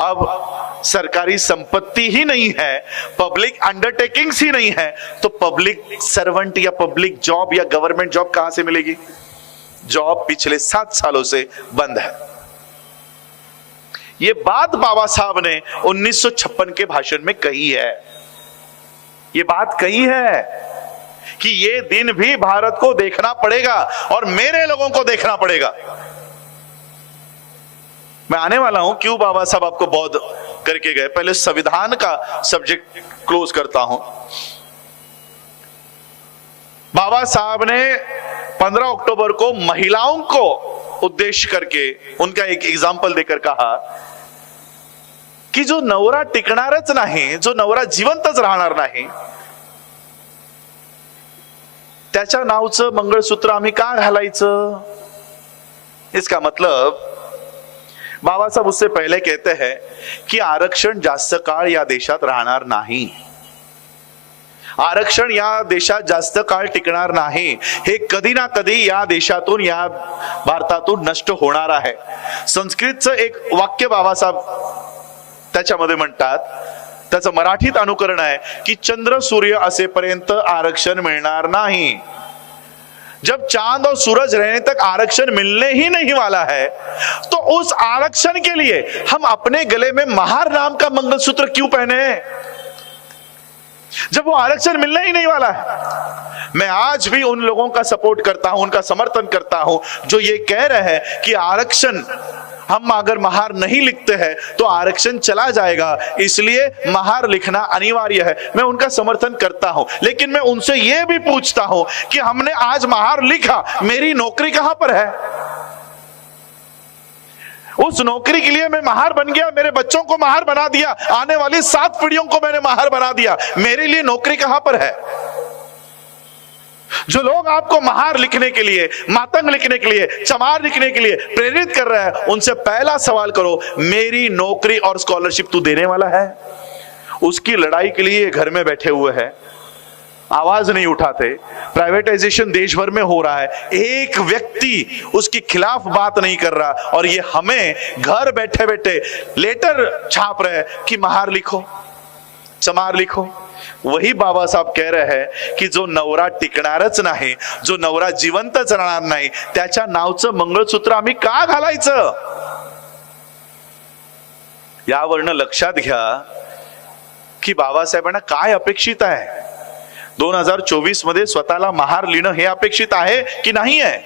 अब सरकारी संपत्ति ही नहीं है, पब्लिक अंडरटेकिंग्स ही नहीं है, तो पब्लिक सर्वेंट या पब्लिक जॉब या गवर्नमेंट जॉब कहां से मिलेगी? जॉब पिछले 7 सालों से बंद है। ये बात बाबा साहब ने 1956 के भाषण में कही है। ये बात कही है कि ये दिन भी भारत को देखना पड़ेगा और मेरे लोगों को देखना पड़ेगा। मैं आने वाला हूं क्यों बाबा साहब आपको बौद्ध करके गए। पहले संविधान का सब्जेक्ट क्लोज करता हूं। बाबा साहब ने 15 अक्टूबर को महिलाओं को उद्देश्य करके उनका एक एग्जाम्पल देकर कहा की जो नवरा टिकणारच नाही, जो नवरा जिवंतच राहणार नाही, त्याच्या नावचं मंगळसूत्र आम्ही का घालायचं? इसका मतलब बाबा साहब उससे पहले कहते हैं कि आरक्षण जास्त काळ या देशात राहणार नाही, आरक्षण या देशात जास्त काळ टिकणार नाही, हे कधी ना कधी या देशातून या भारतातून नष्ट होणार आहे। संस्कृतचं एक वाक्य बाबासाहेब त्याच्यामध्ये म्हणतात, त्याचं मराठीत अनुकरण आहे की चंद्र सूर्य असेपर्यंत आरक्षण मिळणार नहीं। जब चांद और सूरज रहने तक आरक्षण मिलने ही नहीं वाला है, तो उस आरक्षण के लिए हम अपने गले में महार नाम का मंगलसूत्र क्यों पहने, जब वो आरक्षण मिलने ही नहीं वाला है। मैं आज भी उन लोगों का सपोर्ट करता हूं, उनका समर्थन करता हूं जो ये कह रहे हैं कि आरक्षण हम अगर महार नहीं लिखते हैं तो आरक्षण चला जाएगा, इसलिए महार लिखना अनिवार्य है। मैं उनका समर्थन करता हूं, लेकिन मैं उनसे यह भी पूछता हूं कि हमने आज महार लिखा, मेरी नौकरी कहां पर है? उस नौकरी के लिए मैं महार बन गया, मेरे बच्चों को महार बना दिया, आने वाली 7 पीढ़ियों को मैंने महार बना दिया, मेरे लिए नौकरी कहां पर है? जो लोग आपको महार लिखने के लिए, मातंग लिखने के लिए, चमार लिखने के लिए प्रेरित कर रहे हैं, उनसे पहला सवाल करो, मेरी नौकरी और स्कॉलरशिप तू देने वाला है? उसकी लड़ाई के लिए घर में बैठे हुए हैं, आवाज नहीं उठाते। प्राइवेटाइजेशन देश भर में हो रहा है, एक व्यक्ति उसके खिलाफ बात नहीं कर रहा, और ये हमें घर बैठे बैठे लेटर छाप रहे कि महार लिखो, चमार लिखो। वही बाबा साहब कह रहे हैं की जो नवरा टिकणारच नाही, जो नवरा जिवंतच राहणार नाही, त्याच्या नावचं मंगळसूत्र आम्ही का घालायचं? यावरनं लक्षात घ्या की बाबासाहेबांना काय अपेक्षित आहे। 2024 मध्ये स्वतःला महार लिहिणं हे अपेक्षित आहे की नाही आहे?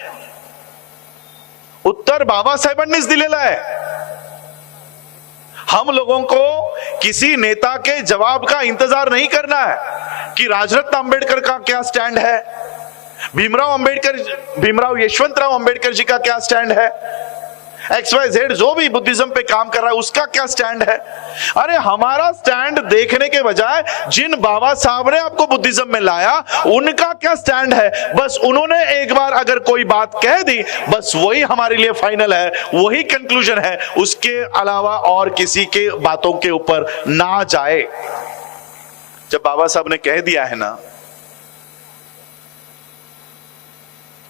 उत्तर बाबासाहेबांनीच दिलेलं आहे। हम लोगों को किसी नेता के जवाब का इंतजार नहीं करना है कि राजरत्न अंबेडकर का क्या स्टैंड है, भीमराव यशवंतराव अंबेडकर जी का क्या स्टैंड है, XYZ जो भी बुद्धिज्म पे काम कर रहा है उसका क्या स्टैंड है। अरे हमारा स्टैंड देखने के बजाय जिन बाबा साहब ने आपको बुद्धिज्म में लाया उनका क्या स्टैंड है, बस उन्होंने एक बार अगर कोई बात कह दी बस वही हमारे लिए फाइनल है, वही कंक्लूजन है, उसके अलावा और किसी के बातों के ऊपर ना जाए। जब बाबा साहब ने कह दिया है ना,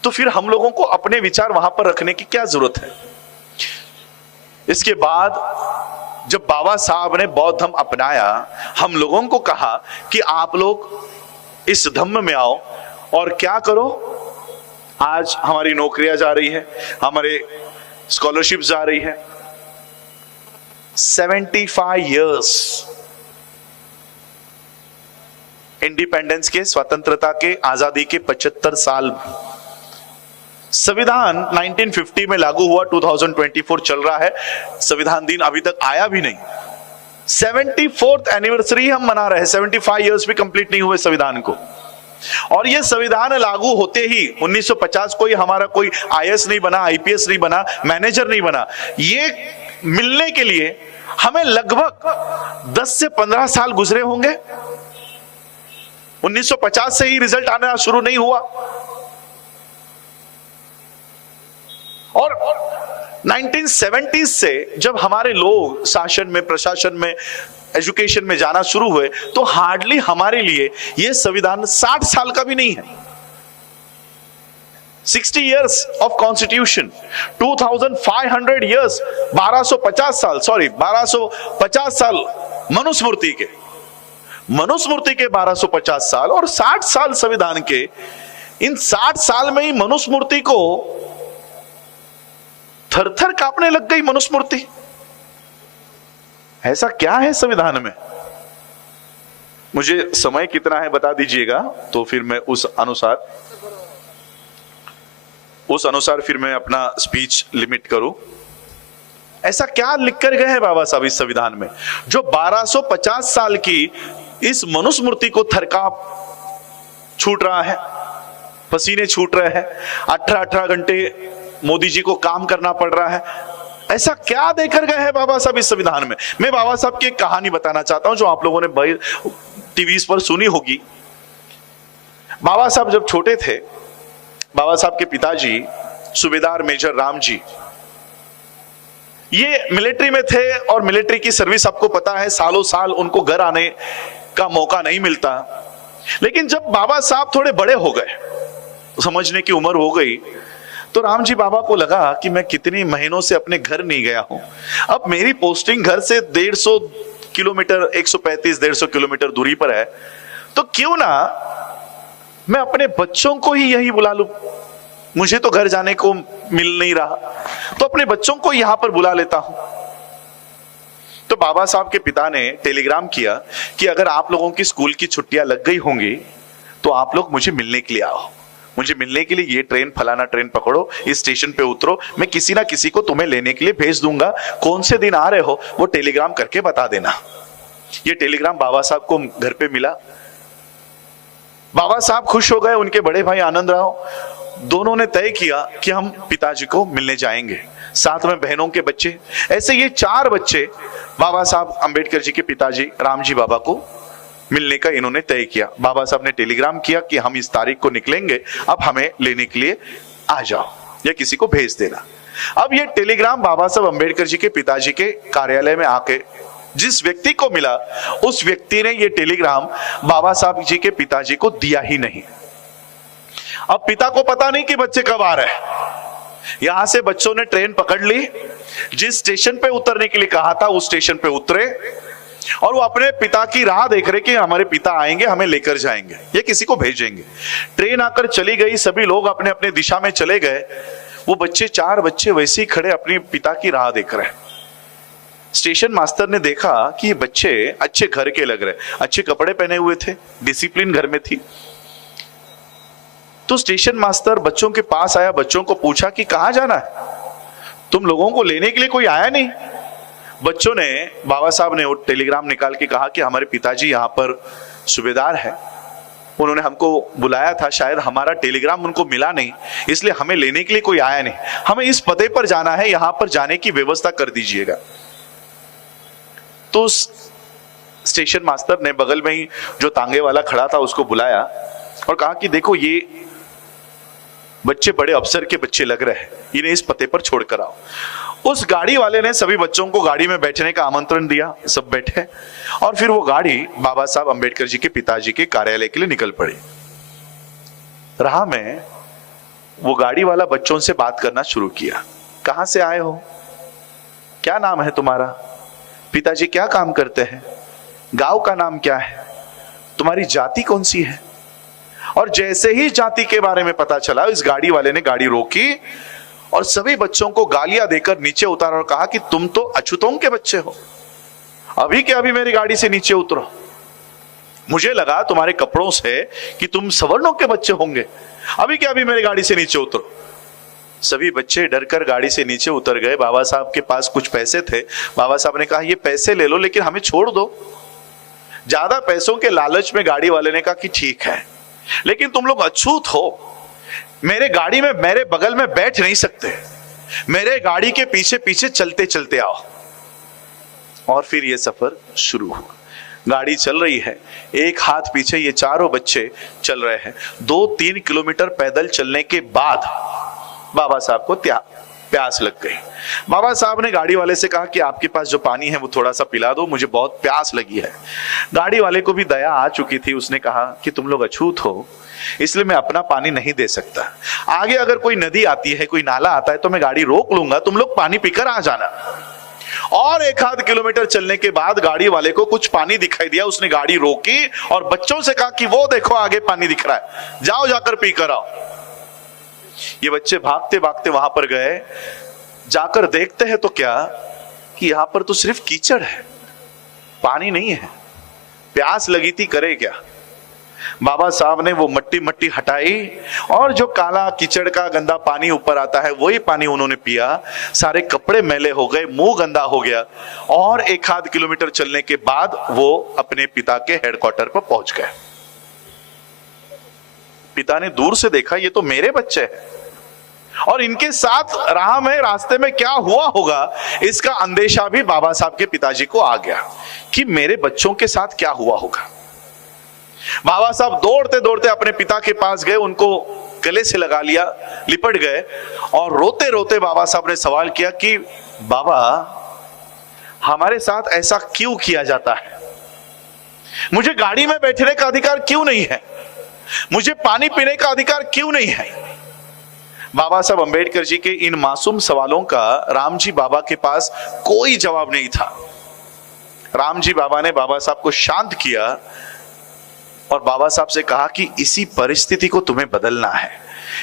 तो फिर हम लोगों को अपने विचार वहां पर रखने की क्या जरूरत है। इसके बाद जब बाबा साहब ने बौद्ध धर्म अपनाया, हम लोगों को कहा कि आप लोग इस धम्म में आओ और क्या करो। आज हमारी नौकरियां जा रही है, हमारे स्कॉलरशिप जा रही है। 75 इयर्स इंडिपेंडेंस के, स्वतंत्रता के, आजादी के 75 साल। संविधान 1950 में लागू हुआ, 2024 चल रहा है, संविधान दिन अभी तक आया भी नहीं। 74th एनिवर्सरी हम मना रहे हैं, 75 इयर्स भी कंप्लीट नहीं हुए संविधान को। और ये संविधान लागू होते ही 1950 कोई हमारा कोई IAS नहीं बना, IPS नहीं बना, मैनेजर नहीं बना। ये मिलने के लिए हमें लगभग 10 से 15 साल गुजरे होंगे। 1950 से ही रिजल्ट आना शुरू नहीं हुआ, और 1970s से जब हमारे लोग शासन में, प्रशासन में, एजुकेशन में जाना शुरू हुए तो हार्डली हमारे लिए यह संविधान 60 साल का भी नहीं है। 60 years of constitution, 2500 years, 1250 साल, सॉरी 1250 साल मनुस्मृति के 1250 साल और 60 साल संविधान के। इन 60 साल में ही मनुस्मृति को थरथर कांपने लग गई मनुस्मृति। ऐसा क्या है संविधान में? मुझे समय कितना है बता दीजिएगा, तो फिर मैं उस अनुसार फिर मैं अपना स्पीच लिमिट करूं। ऐसा क्या लिख कर गए हैं बाबा साहब इस संविधान में, जो 1250 साल की इस मनुस्मृति को थरकाप छूट रहा है, पसीने छूट रहे हैं, 18-18 घंटे मोदी जी को काम करना पड़ रहा है। ऐसा क्या देकर गए हैं बाबा साहब इस संविधान में? मैं बाबा साहब की एक कहानी बताना चाहता हूं जो आप लोगों ने टीवी पर सुनी होगी। बाबा साहब जब छोटे थे, बाबा साहब के पिताजी सूबेदार मेजर राम जी, ये मिलिट्री में थे और मिलिट्री की सर्विस आपको पता है, सालों साल उनको घर आने का मौका नहीं मिलता। लेकिन जब बाबा साहब थोड़े बड़े हो गए, समझने की उम्र हो गई, तो राम जी बाबा को लगा कि मैं कितने महीनों से अपने घर नहीं गया हूं, अब मेरी पोस्टिंग घर से 150 किलोमीटर 135-150 किलोमीटर दूरी पर है, तो क्यों ना मैं अपने बच्चों को ही यही बुला लूं। मुझे तो घर जाने को मिल नहीं रहा, तो अपने बच्चों को यहां पर बुला लेता हूं। तो बाबा साहब के पिता ने टेलीग्राम किया कि अगर आप लोगों की स्कूल की छुट्टियां लग गई होंगी तो आप लोग मुझे मिलने के लिए आओ, मुझे मिलने के लिए ये ट्रेन, फलाना ट्रेन पकड़ो, इस स्टेशन पे उतरो, मैं किसी ना किसी को तुम्हें लेने के लिए भेज दूंगा, कौन से दिन आ रहे हो वो टेलीग्राम करके बता देना। ये टेलीग्राम बाबा साहब को घर पे मिला। बाबा साहब खुश हो गए, उनके बड़े भाई आनंद राव, दोनों ने तय किया कि हम पिताजी को मिलने जाएंगे, साथ में बहनों के बच्चे। ऐसे ये 4 बच्चे बाबा साहब अंबेडकर जी के पिताजी राम जी बाबा को मिलने का इन्होंने तय किया। बाबा साहब ने टेलीग्राम किया कि हम इस तारीख को निकलेंगे, अब हमें लेने के लिए आ जाओ या किसी को भेज देना। अब ये टेलीग्राम बाबा साहब अंबेडकर जी के पिताजी के कार्यालय में आके जिस व्यक्ति को मिला, उस व्यक्ति ने ये टेलीग्राम बाबा साहब जी के पिताजी को दिया ही नहीं। अब पिता को पता नहीं कि बच्चे कब आ रहे हैं। यहां से बच्चों ने ट्रेन पकड़ ली, जिस स्टेशन पे उतरने के लिए कहा था उस स्टेशन पे उतरे और वो अपने पिता की राह देख रहे कि हमारे पिता आएंगे, हमें लेकर जाएंगे या किसी को भेजेंगे। ट्रेन आकर चली गई, सभी लोग अपने अपने दिशा में चले गए। वो बच्चे 4 बच्चे वैसे ही खड़े अपने पिता की राह देख रहे हैं। स्टेशन मास्टर ने देखा कि ये बच्चे अच्छे घर के लग रहे, अच्छे कपड़े पहने हुए थे, डिसिप्लिन घर में थी। तो स्टेशन मास्टर बच्चों के पास आया, बच्चों को पूछा कि कहां जाना है, तुम लोगों को लेने के लिए कोई आया नहीं? बच्चों ने, बाबा साहब ने वो टेलीग्राम निकाल के कहा कि हमारे पिताजी यहाँ पर सूबेदार है, उन्होंने हमको बुलाया था, शायद हमारा टेलीग्राम उनको मिला नहीं, इसलिए हमें लेने के लिए कोई आया नहीं, हमें इस पते पर जाना है, यहां पर जाने की व्यवस्था कर दीजिएगा। तो स्टेशन मास्टर ने बगल में ही जो तांगे वाला खड़ा था उसको बुलाया और कहा कि देखो ये बच्चे बड़े अफसर के बच्चे लग रहे हैं, इन्हें इस पते पर छोड़कर आओ। उस गाड़ी वाले ने सभी बच्चों को गाड़ी में बैठने का आमंत्रण दिया, सब बैठे और फिर वो गाड़ी बाबा साहब अंबेडकर जी के पिताजी के कार्यालय के लिए निकल पड़ी। राह में वो गाड़ी वाला बच्चों से बात करना शुरू किया, कहां से आए हो, क्या नाम है तुम्हारा, पिताजी क्या काम करते हैं, गांव का नाम क्या है, तुम्हारी जाति कौन सी है। और जैसे ही जाति के बारे में पता चला, इस गाड़ी वाले ने गाड़ी रोकी और सभी बच्चों को गालियां देकर नीचे उतारा और कहा कि तुम तो अछूतों के बच्चे हो, अभी के अभी मेरी गाड़ी से नीचे उतरो। मुझे लगा तुम्हारे कपड़ों से कि तुम सवर्णों के बच्चे होंगे, अभी के अभी मेरी गाड़ी से नीचे उतरो। सभी बच्चे डरकर गाड़ी से नीचे उतर गए। बाबा साहब के पास कुछ पैसे थे, बाबा साहब ने कहा ये पैसे ले लो लेकिन हमें छोड़ दो। ज्यादा पैसों के लालच में गाड़ी वाले ने कहा कि ठीक है, लेकिन तुम लोग अछूत हो, मेरे गाड़ी में मेरे बगल में बैठ नहीं सकते, मेरे गाड़ी के पीछे पीछे चलते चलते आओ। और फिर ये सफर शुरू हुआ। गाड़ी चल रही है, एक हाथ पीछे ये चारों बच्चे चल रहे हैं। 2-3 किलोमीटर पैदल चलने के बाद बाबा साहब को प्यास लग गई। बाबा साहब ने गाड़ी वाले से कहा कि आपके पास जो पानी है वो थोड़ा सा पिला दो, मुझे बहुत प्यास लगी है। गाड़ी वाले को भी दया आ चुकी थी, उसने कहा कि तुम लोग अछूत हो, इसलिए मैं अपना पानी नहीं दे सकता। आगे अगर कोई नदी आती है, कोई नाला आता है तो मैं गाड़ी रोक लूंगा, तुम लोग पानी पीकर आ जाना। और 1-8 किलोमीटर चलने के बाद गाड़ी वाले को कुछ पानी दिखाई दिया, उसने गाड़ी रोकी और बच्चों से कहा कि वो देखो आगे पानी दिख रहा है, जाओ जाकर पीकर आओ। ये बच्चे भागते भागते वहां पर गए, जाकर देखते हैं तो क्या कि यहां पर तो सिर्फ कीचड़ है, पानी नहीं है। प्यास लगी थी, करे क्या। बाबा साहब ने वो मट्टी मट्टी हटाई और जो काला कीचड़ का गंदा पानी ऊपर आता है वही पानी उन्होंने पिया। सारे कपड़े मैले हो गए, मुंह गंदा हो गया और 1-8 किलोमीटर चलने के बाद वो अपने पिता के हेडक्वार्टर पर पहुंच गए। पिता ने दूर से देखा, ये तो मेरे बच्चे हैं और इनके साथ राह में रास्ते में क्या हुआ होगा इसका अंदेशा भी बाबा साहब के पिताजी को आ गया कि मेरे बच्चों के साथ क्या हुआ होगा। बाबा साहब दौड़ते दौड़ते अपने पिता के पास गए, उनको गले से लगा लिया, लिपट गए और रोते रोते बाबा साहब ने सवाल किया कि बाबा, हमारे साथ ऐसा क्यों किया जाता है? मुझे गाड़ी में बैठने का अधिकार क्यों नहीं है? मुझे पानी पीने का अधिकार क्यों नहीं है? बाबा साहब अंबेडकर जी के इन मासूम सवालों का राम जी बाबा के पास कोई जवाब नहीं था। राम जी बाबा ने बाबा साहब को शांत किया और बाबा साहब से कहा कि इसी परिस्थिति को तुम्हें बदलना है,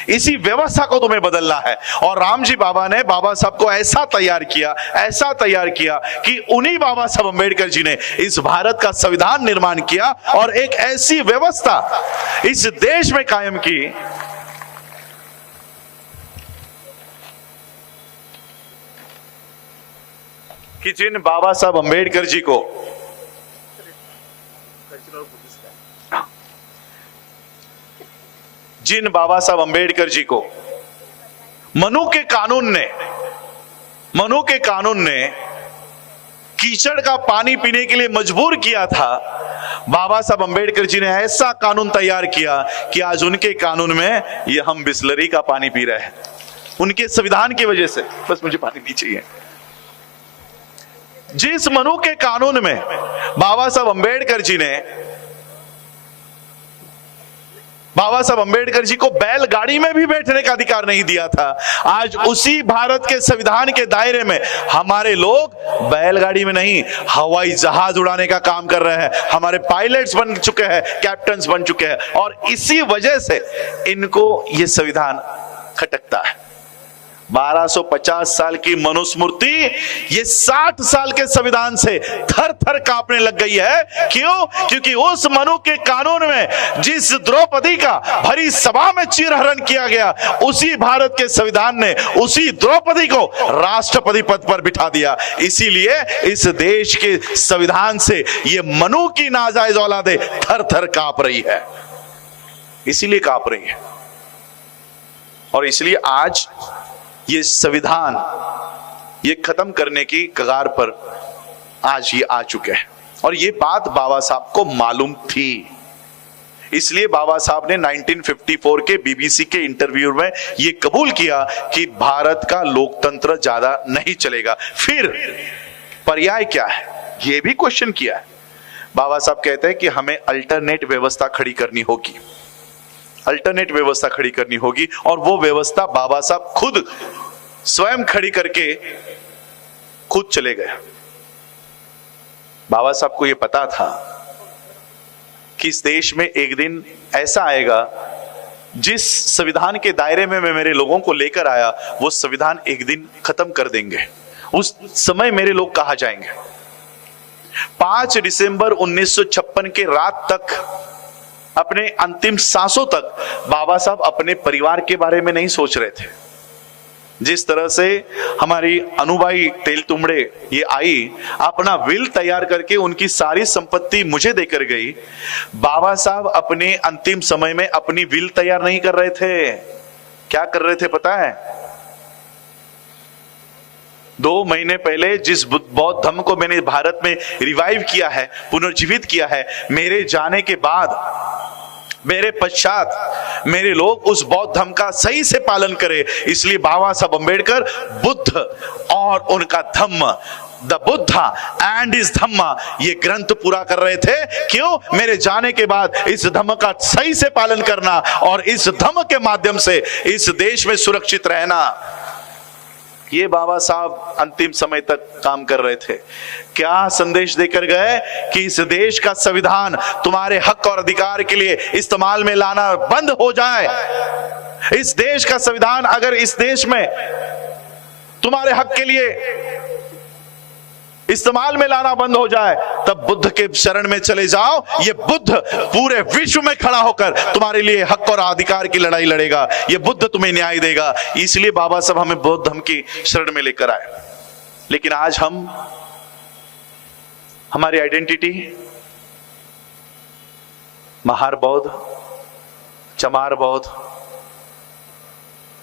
इसी व्यवस्था को तुम्हें बदलना है। और राम जी बाबा ने बाबा साहब को ऐसा तैयार किया कि उन्हीं बाबा साहब अंबेडकर जी ने इस भारत का संविधान निर्माण किया और एक ऐसी व्यवस्था इस देश में कायम की कि जिन बाबा साहब अंबेडकर जी को मनु के कानून ने कीचड़ का पानी पीने के लिए मजबूर किया था, बाबा साहब अंबेडकर जी ने ऐसा कानून तैयार किया कि आज उनके कानून में ये हम बिस्लरी का पानी पी रहे हैं, उनके संविधान की वजह से। बस मुझे पानी नहीं चाहिए। जिस मनु के कानून में बाबा साहब अंबेडकर जी को बैलगाड़ी में भी बैठने का अधिकार नहीं दिया था, आज उसी भारत के संविधान के दायरे में हमारे लोग बैलगाड़ी में नहीं, हवाई जहाज उड़ाने का काम कर रहे हैं। हमारे पायलट्स बन चुके हैं, कैप्टन्स बन चुके हैं और इसी वजह से इनको यह संविधान खटकता है। 1250 साल की मनुस्मृति ये 60 साल के संविधान से थर थर कांपने लग गई है। क्यों? क्योंकि उस मनु के कानून में जिस द्रौपदी का भरी सभा में चीरहरण किया गया, उसी भारत के संविधान ने उसी द्रौपदी को राष्ट्रपति पद पर बिठा दिया। इसीलिए इस देश के संविधान से ये मनु की नाजायज औलादे थर थर कांप रही है, इसीलिए कांप रही है। और इसलिए आज ये संविधान ये खत्म करने की कगार पर आज ये आ चुके हैं और ये बात बाबा साहब को मालूम थी। इसलिए बाबा साहब ने 1954 के बीबीसी के इंटरव्यू में ये कबूल किया कि भारत का लोकतंत्र ज्यादा नहीं चलेगा। फिर पर्याय क्या है, ये भी क्वेश्चन किया है। बाबा साहब कहते हैं कि हमें अल्टरनेट व्यवस्था खड़ी करनी होगी, अल्टरनेट व्यवस्था खड़ी करनी होगी और वो व्यवस्था बाबा साहब खुद स्वयं खड़ी करके खुद चले गए। बाबा साहब को ये पता था कि इस देश में एक दिन ऐसा आएगा जिस संविधान के दायरे में मैं मेरे लोगों को लेकर आया वो संविधान एक दिन खत्म कर देंगे। उस समय मेरे लोग कहाँ जाएंगे? 5 दिसंबर 1956 के रात तक, अपने अंतिम सांसों तक बाबा साहब अपने परिवार के बारे में नहीं सोच रहे थे। जिस तरह से हमारी अनुबाई तेलतुंबड़े ये आई, अपना विल तैयार करके उनकी सारी संपत्ति मुझे देकर गई, बाबा साहब अपने अंतिम समय में अपनी विल तैयार नहीं कर रहे थे। क्या कर रहे थे पता है? 2 महीने पहले जिस बौद्ध धर्म को मैंने भारत में रिवाइव किया है, पुनर्जीवित किया है, मेरे जाने के बाद, मेरे पश्चात मेरे लोग उस बौद्ध धर्म का सही से पालन करें। इसलिए बाबा साहब अंबेडकर बुद्ध और उनका धम्म, द बुद्धा एंड इस धम्मा, ये ग्रंथ पूरा कर रहे थे। क्यों? मेरे जाने के बाद इस धम्म का सही से पालन करना और इस धम्म के माध्यम से इस देश में सुरक्षित रहना। ये बाबा साहब अंतिम समय तक काम कर रहे थे। क्या संदेश देकर गए कि इस देश का संविधान तुम्हारे हक और अधिकार के लिए इस्तेमाल में लाना बंद हो जाए। इस देश का संविधान अगर इस देश में तुम्हारे हक के लिए इस्तेमाल में लाना बंद हो जाए, तब बुद्ध के शरण में चले जाओ। ये बुद्ध पूरे विश्व में खड़ा होकर तुम्हारे लिए हक और अधिकार की लड़ाई लड़ेगा। ये बुद्ध तुम्हें न्याय देगा। इसलिए बाबा साहब हमें बौद्ध धर्म की शरण में लेकर आए। लेकिन आज हमारी आइडेंटिटी महार बौद्ध, चमार बौद्ध,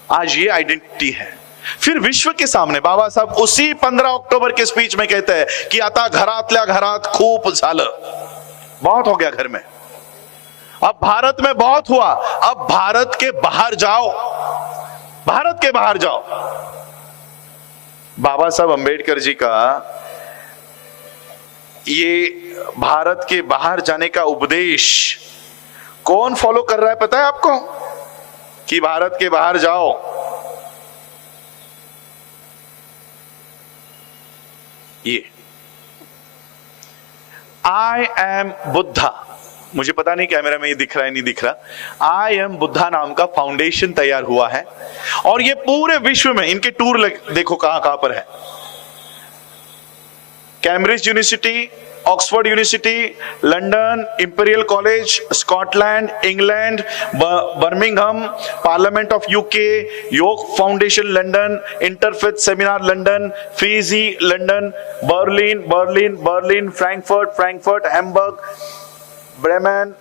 आज ये आइडेंटिटी है। फिर विश्व के सामने बाबा साहब उसी 15 अक्टूबर के स्पीच में कहते हैं कि आता घरातल्या घरात खूप झालं, बहुत हो गया घर में, अब भारत में बहुत हुआ, अब भारत के बाहर जाओ, भारत के बाहर जाओ। बाबा साहब अंबेडकर जी का ये भारत के बाहर जाने का उपदेश कौन फॉलो कर रहा है पता है आपको? कि भारत के बाहर जाओ। ये आई एम बुद्धा, मुझे पता नहीं कैमरा में ये दिख रहा है नहीं दिख रहा, आई एम बुद्धा नाम का फाउंडेशन तैयार हुआ है और ये पूरे विश्व में इनके टूर देखो कहां कहां पर है। Cambridge University, Oxford University, London, Imperial College, Scotland, England, Birmingham, Parliament of UK, योक foundation London, interfaith seminar London, Fiji London, Berlin, Frankfurt, Hamburg, Bremen,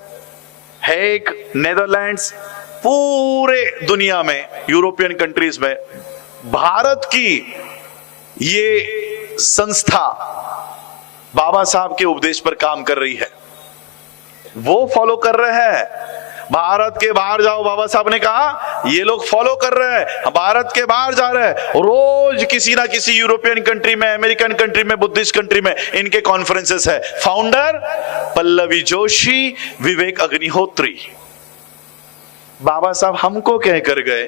Hague, Netherlands, पूरे दुनिया में यूरोपियन कंट्रीज में भारत की ये संस्था बाबा साहब के उपदेश पर काम कर रही है। वो फॉलो कर रहे हैं। भारत के बाहर जाओ, बाबा साहब ने कहा, ये लोग फॉलो कर रहे हैं, भारत के बाहर जा रहे हैं। रोज किसी ना किसी यूरोपियन कंट्री में, अमेरिकन कंट्री में, बुद्धिस्ट कंट्री में इनके कॉन्फ्रेंसेस है। फाउंडर पल्लवी जोशी, विवेक अग्निहोत्री। बाबा साहब हमको कह कर गए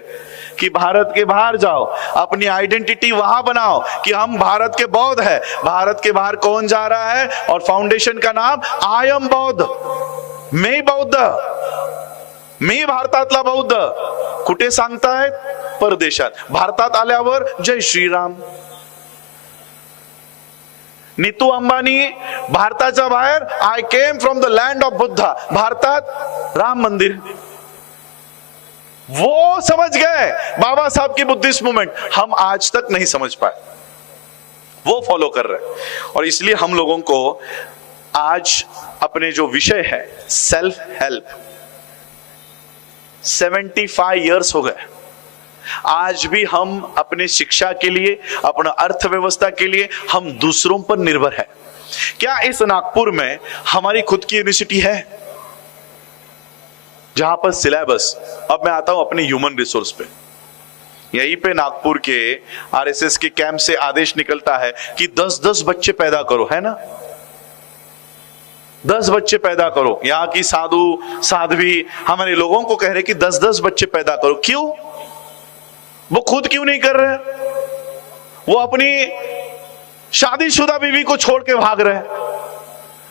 कि भारत के बाहर जाओ, अपनी आइडेंटिटी वहां बनाओ कि हम भारत के बौद्ध है। भारत के बाहर कौन जा रहा है? और फाउंडेशन का नाम आई एम बौद्ध, मी बौद्ध, मी भारतातला बौद्ध। कुठे सांगतायत? परदेशात। भारतात आल्यावर जय श्रीराम। नीतू अंबानी भारताच्या बाहेर, I came from the land of Buddha, भारतात राम मंदिर। वो समझ गए बाबा साहब की बुद्धिस्ट मूवमेंट, हम आज तक नहीं समझ पाए। वो फॉलो कर रहे हैं। और इसलिए हम लोगों को आज अपने जो विषय है सेल्फ हेल्प, 75 इयर्स हो गए, आज भी हम अपने शिक्षा के लिए, अपना अर्थव्यवस्था के लिए हम दूसरों पर निर्भर है। क्या इस नागपुर में हमारी खुद की यूनिवर्सिटी है जहां पर सिलेबस, अब मैं आता हूं अपने ह्यूमन रिसोर्स पे, यहीं पे नागपुर के आरएसएस के कैंप से आदेश निकलता है कि 10-10 बच्चे पैदा करो, है ना, 10 बच्चे पैदा करो। यहाँ की साधु साध्वी हमारे लोगों को कह रहे कि 10-10 बच्चे पैदा करो। क्यों? वो खुद क्यों नहीं कर रहे? वो अपनी शादीशुदा बीवी को छोड़ के भाग रहे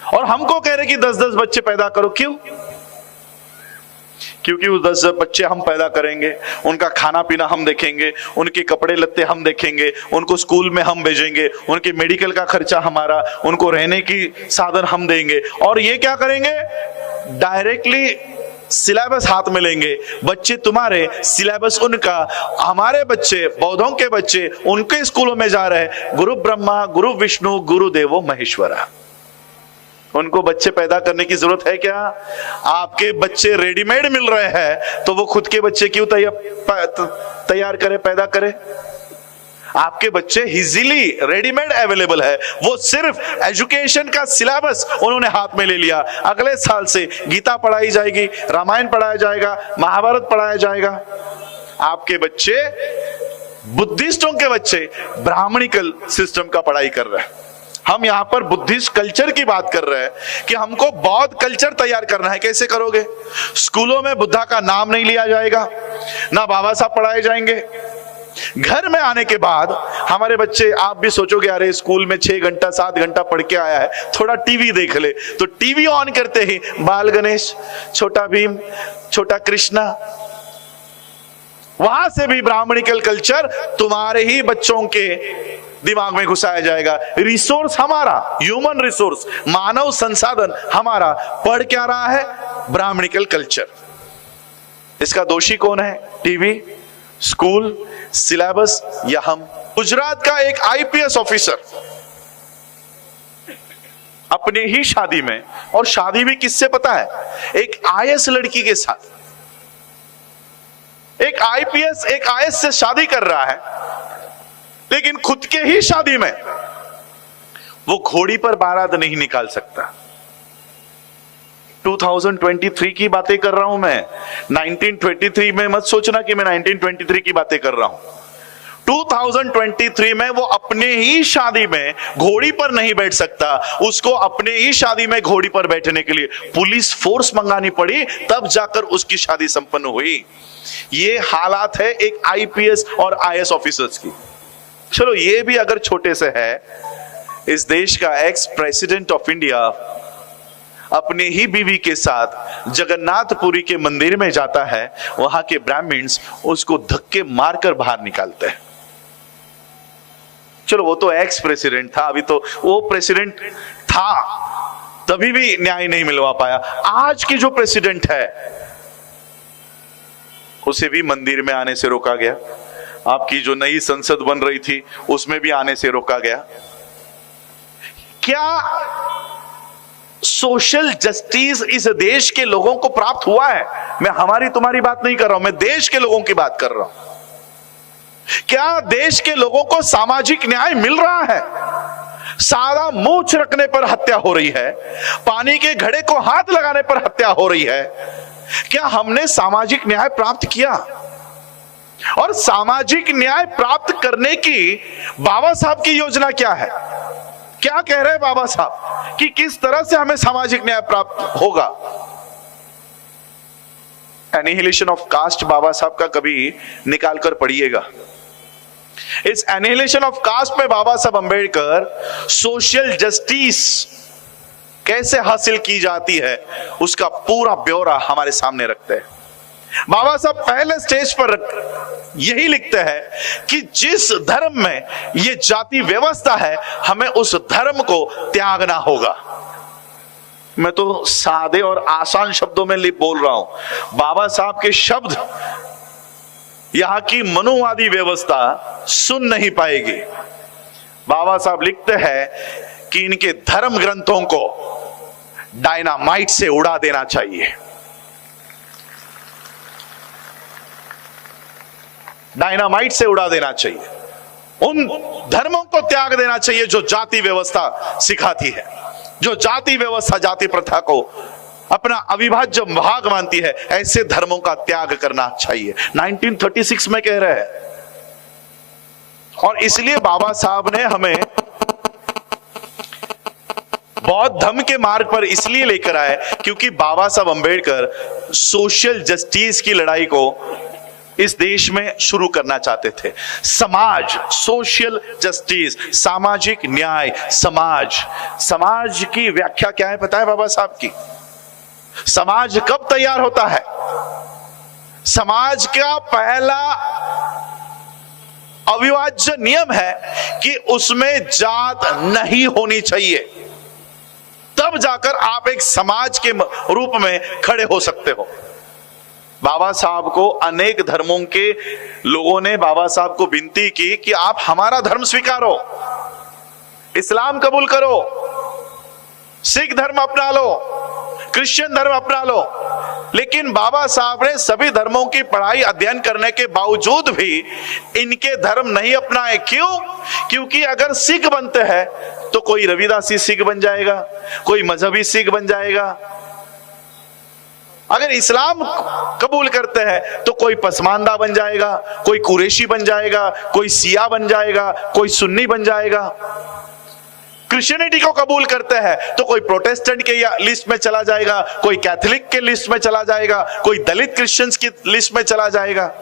और हमको कह रहे कि 10-10 बच्चे पैदा करो। क्यों? क्योंकि वो 10 बच्चे हम पैदा करेंगे, उनका खाना पीना हम देखेंगे, उनके कपड़े लत्ते हम देखेंगे, उनको स्कूल में हम भेजेंगे, उनके मेडिकल का खर्चा हमारा, उनको रहने की साधन हम देंगे। और ये क्या करेंगे? डायरेक्टली सिलेबस हाथ में लेंगे। बच्चे तुम्हारे, सिलेबस उनका। हमारे बच्चे, बौद्धों के बच्चे उनके स्कूलों में जा रहे हैं। गुरु ब्रह्मा, गुरु विष्णु, गुरु देवो महेश्वरा। उनको बच्चे पैदा करने की जरूरत है क्या? आपके बच्चे रेडीमेड मिल रहे हैं, तो वो खुद के बच्चे क्यों तैयार करे, पैदा करे? आपके बच्चे इजीली रेडीमेड अवेलेबल है, वो सिर्फ एजुकेशन का सिलेबस उन्होंने हाथ में ले लिया। अगले साल से गीता पढ़ाई जाएगी, रामायण पढ़ाया जाएगा, महाभारत पढ़ाया जाएगा। आपके बच्चे, बुद्धिस्टों के बच्चे ब्राह्मणिकल सिस्टम का पढ़ाई कर रहे हैं। हम यहां पर बुद्धिस्ट कल्चर की बात कर रहे हैं कि हमको बौद्ध कल्चर तैयार करना है। कैसे करोगे? स्कूलों में बुद्धा का नाम नहीं लिया जाएगा, ना बाबा साहब पढ़ाए जाएंगे। घर में आने के बाद हमारे बच्चे, आप भी सोचोगे अरे स्कूल में 6 घंटा 7 घंटा पढ़ के आया है, थोड़ा टीवी देख ले, तो टीवी ऑन करते ही बाल गणेश, छोटा भीम, छोटा कृष्णा। वहां से भी ब्राह्मणिकल कल्चर तुम्हारे ही बच्चों के दिमाग में घुसाया जाएगा। रिसोर्स हमारा, ह्यूमन रिसोर्स, मानव संसाधन हमारा, पढ़ क्या रहा है? Brahmanical culture. इसका दोषी कौन है? टीवी, स्कूल, सिलेबस या हम? गुजरात का एक आईपीएस ऑफिसर अपने ही शादी में, और शादी भी किससे पता है? एक आईएएस लड़की के साथ। एक आईपीएस एक आईएएस से शादी कर रहा है, लेकिन खुद के ही शादी में वो घोड़ी पर बारात नहीं निकाल सकता। 2023 की बातें कर रहा हूं मैं, 1923 में मत सोचना कि मैं 1923 की बातें कर रहा हूं। 2023 में वो अपने ही शादी में घोड़ी पर नहीं बैठ सकता। उसको अपने ही शादी में घोड़ी पर बैठने के लिए पुलिस फोर्स मंगानी पड़ी, तब जाकर उसकी शादी संपन्न हुई। ये हालात है एक आईपीएस और आईएएस ऑफिसर्स की। चलो ये भी अगर छोटे से है, इस देश का एक्स प्रेसिडेंट ऑफ इंडिया अपने ही बीवी के साथ जगन्नाथपुरी के मंदिर में जाता है, वहां के ब्राह्मण्स उसको धक्के मारकर बाहर निकालते हैं। चलो वो तो एक्स प्रेसिडेंट था, अभी तो वो प्रेसिडेंट था, तभी भी न्याय नहीं मिलवा पाया। आज की जो प्रेसिडेंट है उसे भी मंदिर में आने से रोका गया। आपकी जो नई संसद बन रही थी उसमें भी आने से रोका गया। क्या सोशल जस्टिस इस देश के लोगों को प्राप्त हुआ है? मैं हमारी तुम्हारी बात नहीं कर रहा हूं, मैं देश के लोगों की बात कर रहा हूं। क्या देश के लोगों को सामाजिक न्याय मिल रहा है? सादा मूंछ रखने पर हत्या हो रही है, पानी के घड़े को हाथ लगाने पर हत्या हो रही है। क्या हमने सामाजिक न्याय प्राप्त किया? और सामाजिक न्याय प्राप्त करने की बाबा साहब की योजना क्या है? क्या कह रहे हैं बाबा साहब कि किस तरह से हमें सामाजिक न्याय प्राप्त होगा? एनिहिलेशन ऑफ कास्ट बाबा साहब का कभी निकाल कर पढ़िएगा। इस एनिहिलेशन ऑफ कास्ट में बाबा साहब अंबेडकर सोशल जस्टिस कैसे हासिल की जाती है उसका पूरा ब्यौरा हमारे सामने रखते हैं। बाबा साहब पहले स्टेज पर यही लिखते हैं कि जिस धर्म में ये जाति व्यवस्था है, हमें उस धर्म को त्यागना होगा। मैं तो सादे और आसान शब्दों में बोल रहा हूं। बाबा साहब के शब्द यहां की मनुवादी व्यवस्था सुन नहीं पाएगी। बाबा साहब लिखते हैं कि इनके धर्म ग्रंथों को डायनामाइट से उड़ा देना चाहिए। डायनामाइट से उड़ा देना चाहिए। उन धर्मों को त्याग देना चाहिए जो जाति व्यवस्था सिखाती है, जो जाति व्यवस्था, जाति प्रथा को अपना अविभाज्य भाग मानती है। ऐसे धर्मों का त्याग करना चाहिए, 1936 में कह रहे हैं। और इसलिए बाबा साहब ने हमें बौद्ध धर्म के मार्ग पर इसलिए लेकर आए क्योंकि बाबा साहब अंबेडकर सोशल जस्टिस की लड़ाई को इस देश में शुरू करना चाहते थे। समाज, सोशल जस्टिस, सामाजिक न्याय, समाज की व्याख्या क्या है पता है बाबा साहब की? समाज कब तैयार होता है? समाज का पहला अविभाज्य नियम है कि उसमें जात नहीं होनी चाहिए, तब जाकर आप एक समाज के रूप में खड़े हो सकते हो। बाबा साहब को अनेक धर्मों के लोगों ने बाबा साहब को विनती की कि आप हमारा धर्म स्वीकारो, इस्लाम कबूल करो, सिख धर्म अपना लो, क्रिश्चियन धर्म अपना लो। लेकिन बाबा साहब ने सभी धर्मों की पढ़ाई अध्ययन करने के बावजूद भी इनके धर्म नहीं अपनाए। क्यों? क्योंकि अगर सिख बनते हैं तो कोई रविदासी सिख बन जाएगा, कोई मजहबी सिख बन जाएगा। अगर इस्लाम कबूल करते हैं तो कोई पसमानदा बन जाएगा, कोई कुरैशी बन जाएगा, कोई सिया बन जाएगा, कोई सुन्नी बन जाएगा। क्रिश्चियनिटी को कबूल करते हैं तो कोई प्रोटेस्टेंट के लिस्ट में चला जाएगा, कोई कैथोलिक के लिस्ट में चला जाएगा, कोई दलित क्रिश्चियंस की लिस्ट में चला जाएगा।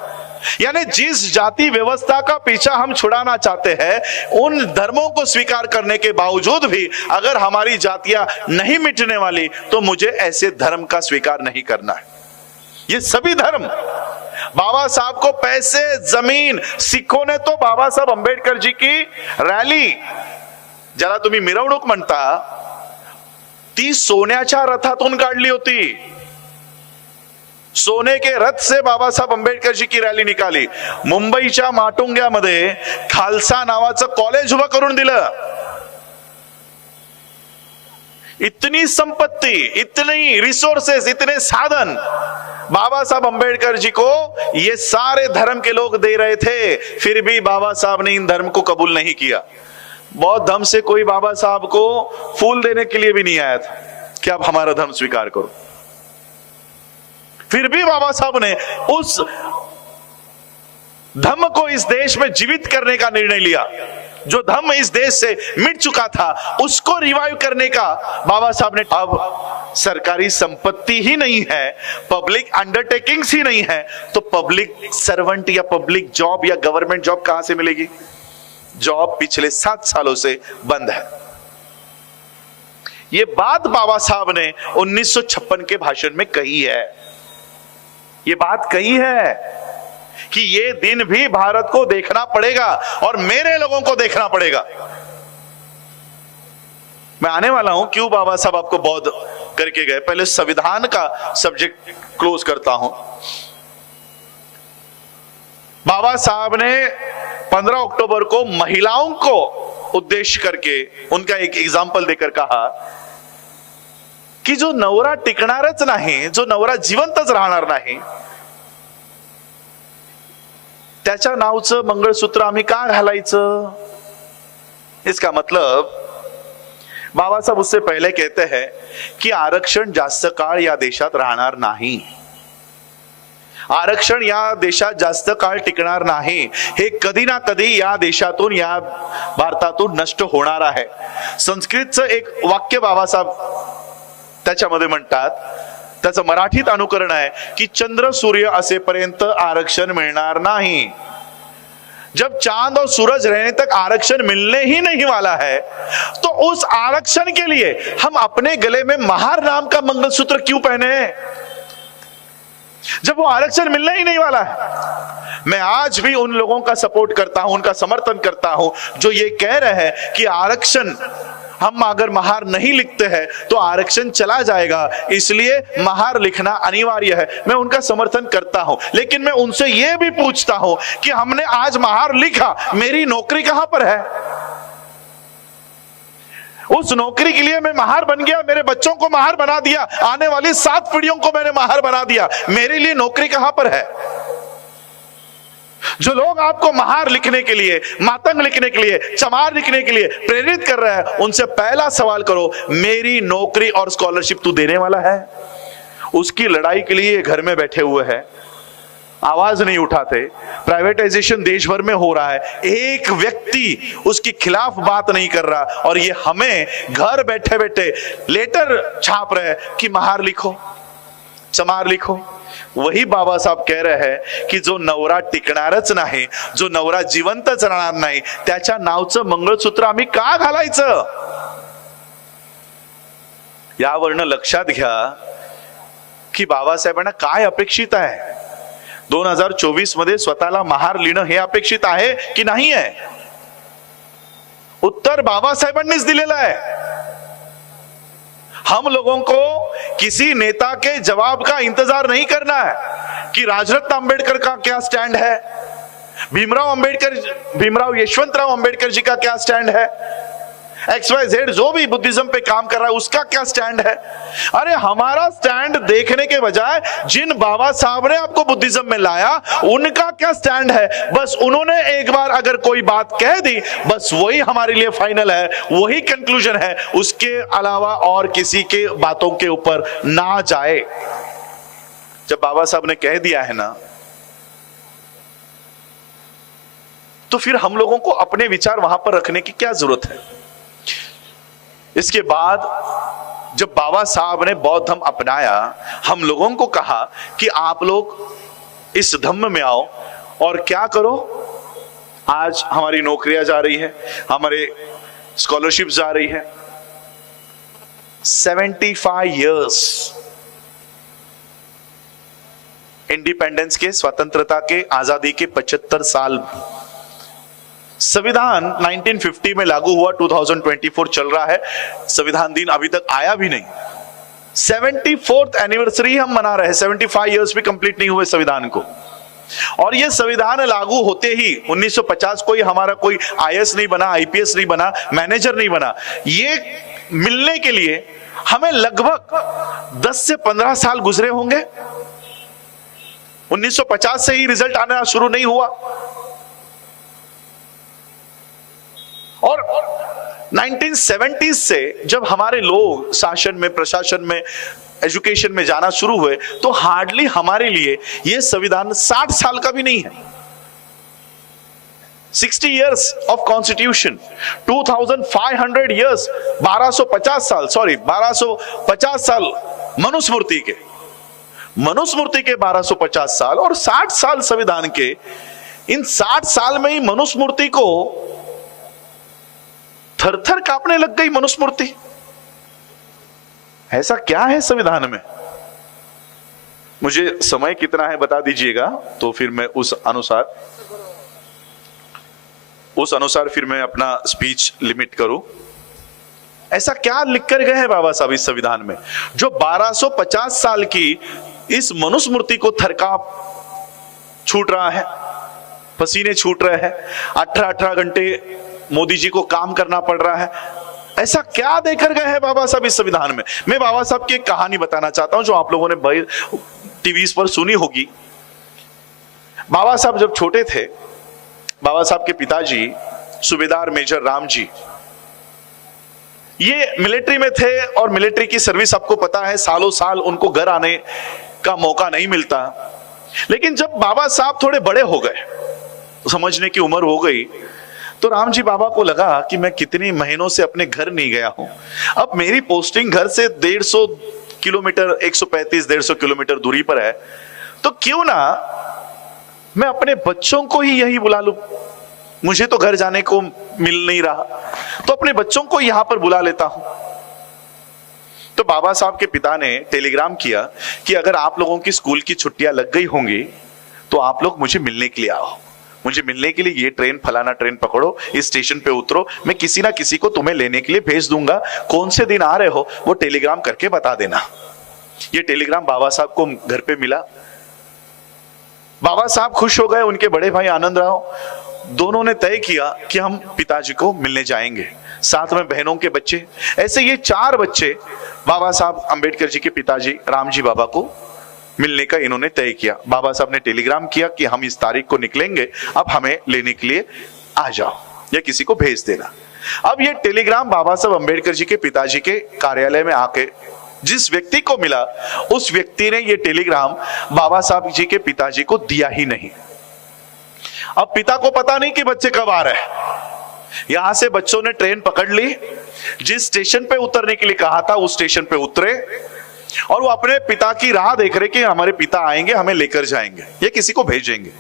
यानी जिस जाति व्यवस्था का पीछा हम छुड़ाना चाहते हैं, उन धर्मों को स्वीकार करने के बावजूद भी अगर हमारी जातियां नहीं मिटने वाली तो मुझे ऐसे धर्म का स्वीकार नहीं करना है। ये सभी धर्म बाबा साहब को पैसे, जमीन, सिखों ने तो बाबा साहब अंबेडकर जी की रॅली, ज्याला तुम्ही मिरवणूक म्हणता, ती सोन्याच्या रथातून काढली होती। सोने के रथ से बाबासाहेब आंबेडकर जी की रॅली निकाली। मुंबईच्या माटुंग्यामध्ये खालसा नावाचं कॉलेज उभं करून दिलं। इतनी संपत्ति, इतनी रिसोर्सेस, इतने साधन बाबा साहब अंबेडकर जी को ये सारे धर्म के लोग दे रहे थे, फिर भी बाबा साहब ने इन धर्म को कबूल नहीं किया। बहुत धर्म से कोई बाबा साहब को फूल देने के लिए भी नहीं आया था कि आप हमारा धर्म स्वीकार करो। फिर भी बाबा साहब ने उस धर्म को इस देश में जीवित करने का निर्णय लिया। जो धर्म इस देश से मिट चुका था उसको रिवाइव करने का बाबा साहब ने। अब सरकारी संपत्ति ही नहीं है, पब्लिक अंडरटेकिंग्स ही नहीं है, तो पब्लिक सर्वेंट या पब्लिक जॉब या गवर्नमेंट जॉब कहां से मिलेगी? जॉब पिछले 7 सालों से बंद है। ये बात बाबा साहब ने 1956 के भाषण में कही है। ये बात कही है कि ये दिन भी भारत को देखना पड़ेगा और मेरे लोगों को देखना पड़ेगा। मैं आने वाला हूं क्यों बाबा साहब आपको बौद्ध करके गए। पहले संविधान का सब्जेक्ट क्लोज करता हूं। बाबा साहब ने 15 अक्टूबर को महिलाओं को उद्देश्य करके उनका एक एग्जाम्पल देकर कहा की जो नवरा टिकणारच नाही, जो नवरा जिवंतच राहणार नाही, त्याच्या नावचं मंगळसूत्र आम्ही का घालायचं? इसका मतलब बाबा साहब उससे पहले कहते हैं कि आरक्षण जास्त काळ या देशात राहणार नाही। आरक्षण या देशात जास्त काळ टिकणार नाही, हे कधी ना कधी या देशातून, या भारतातून नष्ट होणार आहे। संस्कृतचं एक वाक्य बाबासाहेब त्याच्यामध्ये म्हणतात, त्याचं मराठीत अनुकरण आहे की चंद्र सूर्य असेपर्यंत आरक्षण मिळणार नहीं। जब चांद और सूरज रहने तक आरक्षण मिलने ही नहीं वाला है, तो उस आरक्षण के लिए हम अपने गले में महार नाम का मंगलसूत्र क्यों पहने, जब वो आरक्षण मिलने ही नहीं वाला है। मैं आज भी उन लोगों का सपोर्ट करता हूं, उनका समर्थन करता हूं जो ये कह रहे हैं कि आरक्षण हम अगर महार नहीं लिखते हैं तो आरक्षण चला जाएगा, इसलिए महार लिखना अनिवार्य है। मैं उनका समर्थन करता हूं, लेकिन मैं उनसे यह भी पूछता हूं कि हमने आज महार लिखा, मेरी नौकरी कहां पर है? उस नौकरी के लिए मैं महार बन गया, मेरे बच्चों को महार बना दिया, आने वाली 7 पीढ़ियों को मैंने महार बना दिया, मेरे लिए नौकरी कहां पर है? जो लोग आपको महार लिखने के लिए, मातंग लिखने के लिए, चमार लिखने के लिए प्रेरित कर रहे हैं, उनसे पहला सवाल करो, मेरी नौकरी और स्कॉलरशिप तू देने वाला है? उसकी लड़ाई के लिए घर में बैठे हुए हैं, आवाज नहीं उठाते। प्राइवेटाइजेशन देश भर में हो रहा है, एक व्यक्ति उसके खिलाफ बात नहीं कर रहा, और ये हमें घर बैठे बैठे लेटर छाप रहे कि महार लिखो, चमार लिखो। वही बाबा साहब कह रहे हैं की जो नवरा टिकणारच नाही, जो नवरा जिवंतच राहणार नाही, त्याच्या नावचं मंगळसूत्र आम्ही का घालायचं? यावरनं लक्षात घ्या की बाबासाहेबांना काय अपेक्षित आहे। 2024 मध्ये स्वतःला महार लिहिणं हे अपेक्षित आहे की नाही आहे? उत्तर बाबासाहेबांनीच दिलेलं आहे। हम लोगों को किसी नेता के जवाब का इंतजार नहीं करना है कि राजरत्न अंबेडकर का क्या स्टैंड है, भीमराव यशवंतराव अंबेडकर जी का क्या स्टैंड है। XYZ जो भी बुद्धिज्म पे काम कर रहा है उसका क्या स्टैंड है? अरे हमारा स्टैंड देखने के बजाय जिन बाबा साहब ने आपको बुद्धिज्म में लाया उनका क्या स्टैंड है, बस उन्होंने एक बार अगर कोई बात कह दी बस वही हमारे लिए फाइनल है, वही कंक्लूजन है, उसके अलावा और किसी के बातों के ऊपर ना जाए। जब बाबा साहब ने कह दिया है ना, तो फिर हम लोगों को अपने विचार वहां पर रखने की क्या जरूरत है? इसके बाद जब बाबा साहब ने बौद्ध धर्म अपनाया, हम लोगों को कहा कि आप लोग इस धम्म में आओ और क्या करो। आज हमारी नौकरियां जा रही है, हमारे स्कॉलरशिप जा रही है। 75 इयर्स इंडिपेंडेंस के, स्वतंत्रता के, आजादी के 75 साल। संविधान 1950 में लागू हुआ, 2024 चल रहा है, संविधान दिन अभी तक आया भी नहीं। 74th एनिवर्सरी हम मना रहे हैं, 75 इयर्स भी कंप्लीट नहीं हुए संविधान को। और ये संविधान लागू होते ही 1950 को ही हमारा कोई IAS नहीं बना, IPS नहीं बना, मैनेजर नहीं बना। ये मिलने के लिए हमें लगभग 10 से 15 साल गुजरे होंगे। 1950 से ही रिजल्ट आना शुरू नहीं हुआ। और 1970s से जब हमारे लोग शासन में, प्रशासन में, एजुकेशन में जाना शुरू हुए तो हार्डली हमारे लिए यह संविधान 60 साल का भी नहीं है। 60 इयर्स ऑफ कॉन्स्टिट्यूशन, 2500 इयर्स, 1250 साल, सॉरी 1250 साल मनुस्मृति के, 1250 साल और 60 साल संविधान के। इन 60 साल में ही मनुस्मृति को थर-थर कांपने लग गई मनुस्मृति। ऐसा क्या है संविधान में? मुझे समय कितना है बता दीजिएगा, तो फिर मैं उस अनुसार फिर मैं अपना स्पीच लिमिट करूं। ऐसा क्या लिख कर गए हैं बाबा साहब इस संविधान में, जो 1250 साल की इस मनुस्मृति को थरकाप छूट रहा है, पसीने छूट रहे हैं, 18-18 घंटे मोदी जी को काम करना पड़ रहा है। ऐसा क्या देकर गए हैं बाबा साहब इस संविधान में? मैं बाबा साहब की एक कहानी बताना चाहता हूं जो आप लोगों ने टीवी पर सुनी होगी। बाबा साहब जब छोटे थे, बाबा साहब के पिताजी सूबेदार मेजर राम जी, ये मिलिट्री में थे और मिलिट्री की सर्विस आपको पता है, सालों साल उनको घर आने का मौका नहीं मिलता। लेकिन जब बाबा साहब थोड़े बड़े हो गए, समझने की उम्र हो गई, तो राम जी बाबा को लगा कि मैं कितने महीनों से अपने घर नहीं गया हूं। अब मेरी पोस्टिंग घर से 150 किलोमीटर, 135-150 किलोमीटर दूरी पर है, तो क्यों ना मैं अपने बच्चों को ही यही बुला लूं। मुझे तो घर जाने को मिल नहीं रहा, तो अपने बच्चों को यहां पर बुला लेता हूं। तो बाबा साहब के पिता ने टेलीग्राम किया कि अगर आप लोगों की स्कूल की छुट्टियां लग गई होंगी तो आप लोग मुझे मिलने के लिए आओ। मुझे मिलने के लिए ये ट्रेन, फलाना ट्रेन पकड़ो, इस स्टेशन पे उतरो, मैं किसी ना किसी को तुम्हें लेने के लिए भेज दूंगा। कौन से दिन आ रहे हो वो टेलीग्राम करके बता देना। ये टेलीग्राम बाबा साहब को घर पे मिला। बाबा साहब खुश हो गए, उनके बड़े भाई आनंद राव, दोनों ने तय किया कि हम पिताजी को मिलने जाएंगे, साथ में बहनों के बच्चे। ऐसे ये 4 बच्चे बाबा साहब अंबेडकर जी के पिताजी राम जी बाबा को मिलने का इन्होंने तय किया। बाबा साहब ने टेलीग्राम किया कि हम इस तारीख को निकलेंगे, अब हमें लेने के लिए आ जाओ या किसी को भेज देना। अब ये टेलीग्राम बाबा साहब अंबेडकर जी के पिताजी के कार्यालय में आके जिस व्यक्ति को मिला, उस व्यक्ति ने ये टेलीग्राम बाबा साहब जी के पिताजी को दिया ही नहीं। अब पिता को पता नहीं कि बच्चे कब आ रहे हैं। यहां से बच्चों ने ट्रेन पकड़ ली, जिस स्टेशन पे उतरने के लिए कहा था उस स्टेशन पे उतरे और वो अपने पिता की राह देख रहे कि हमारे पिता आएंगे, हमें लेकर जाएंगे या किसी को भेजेंगे।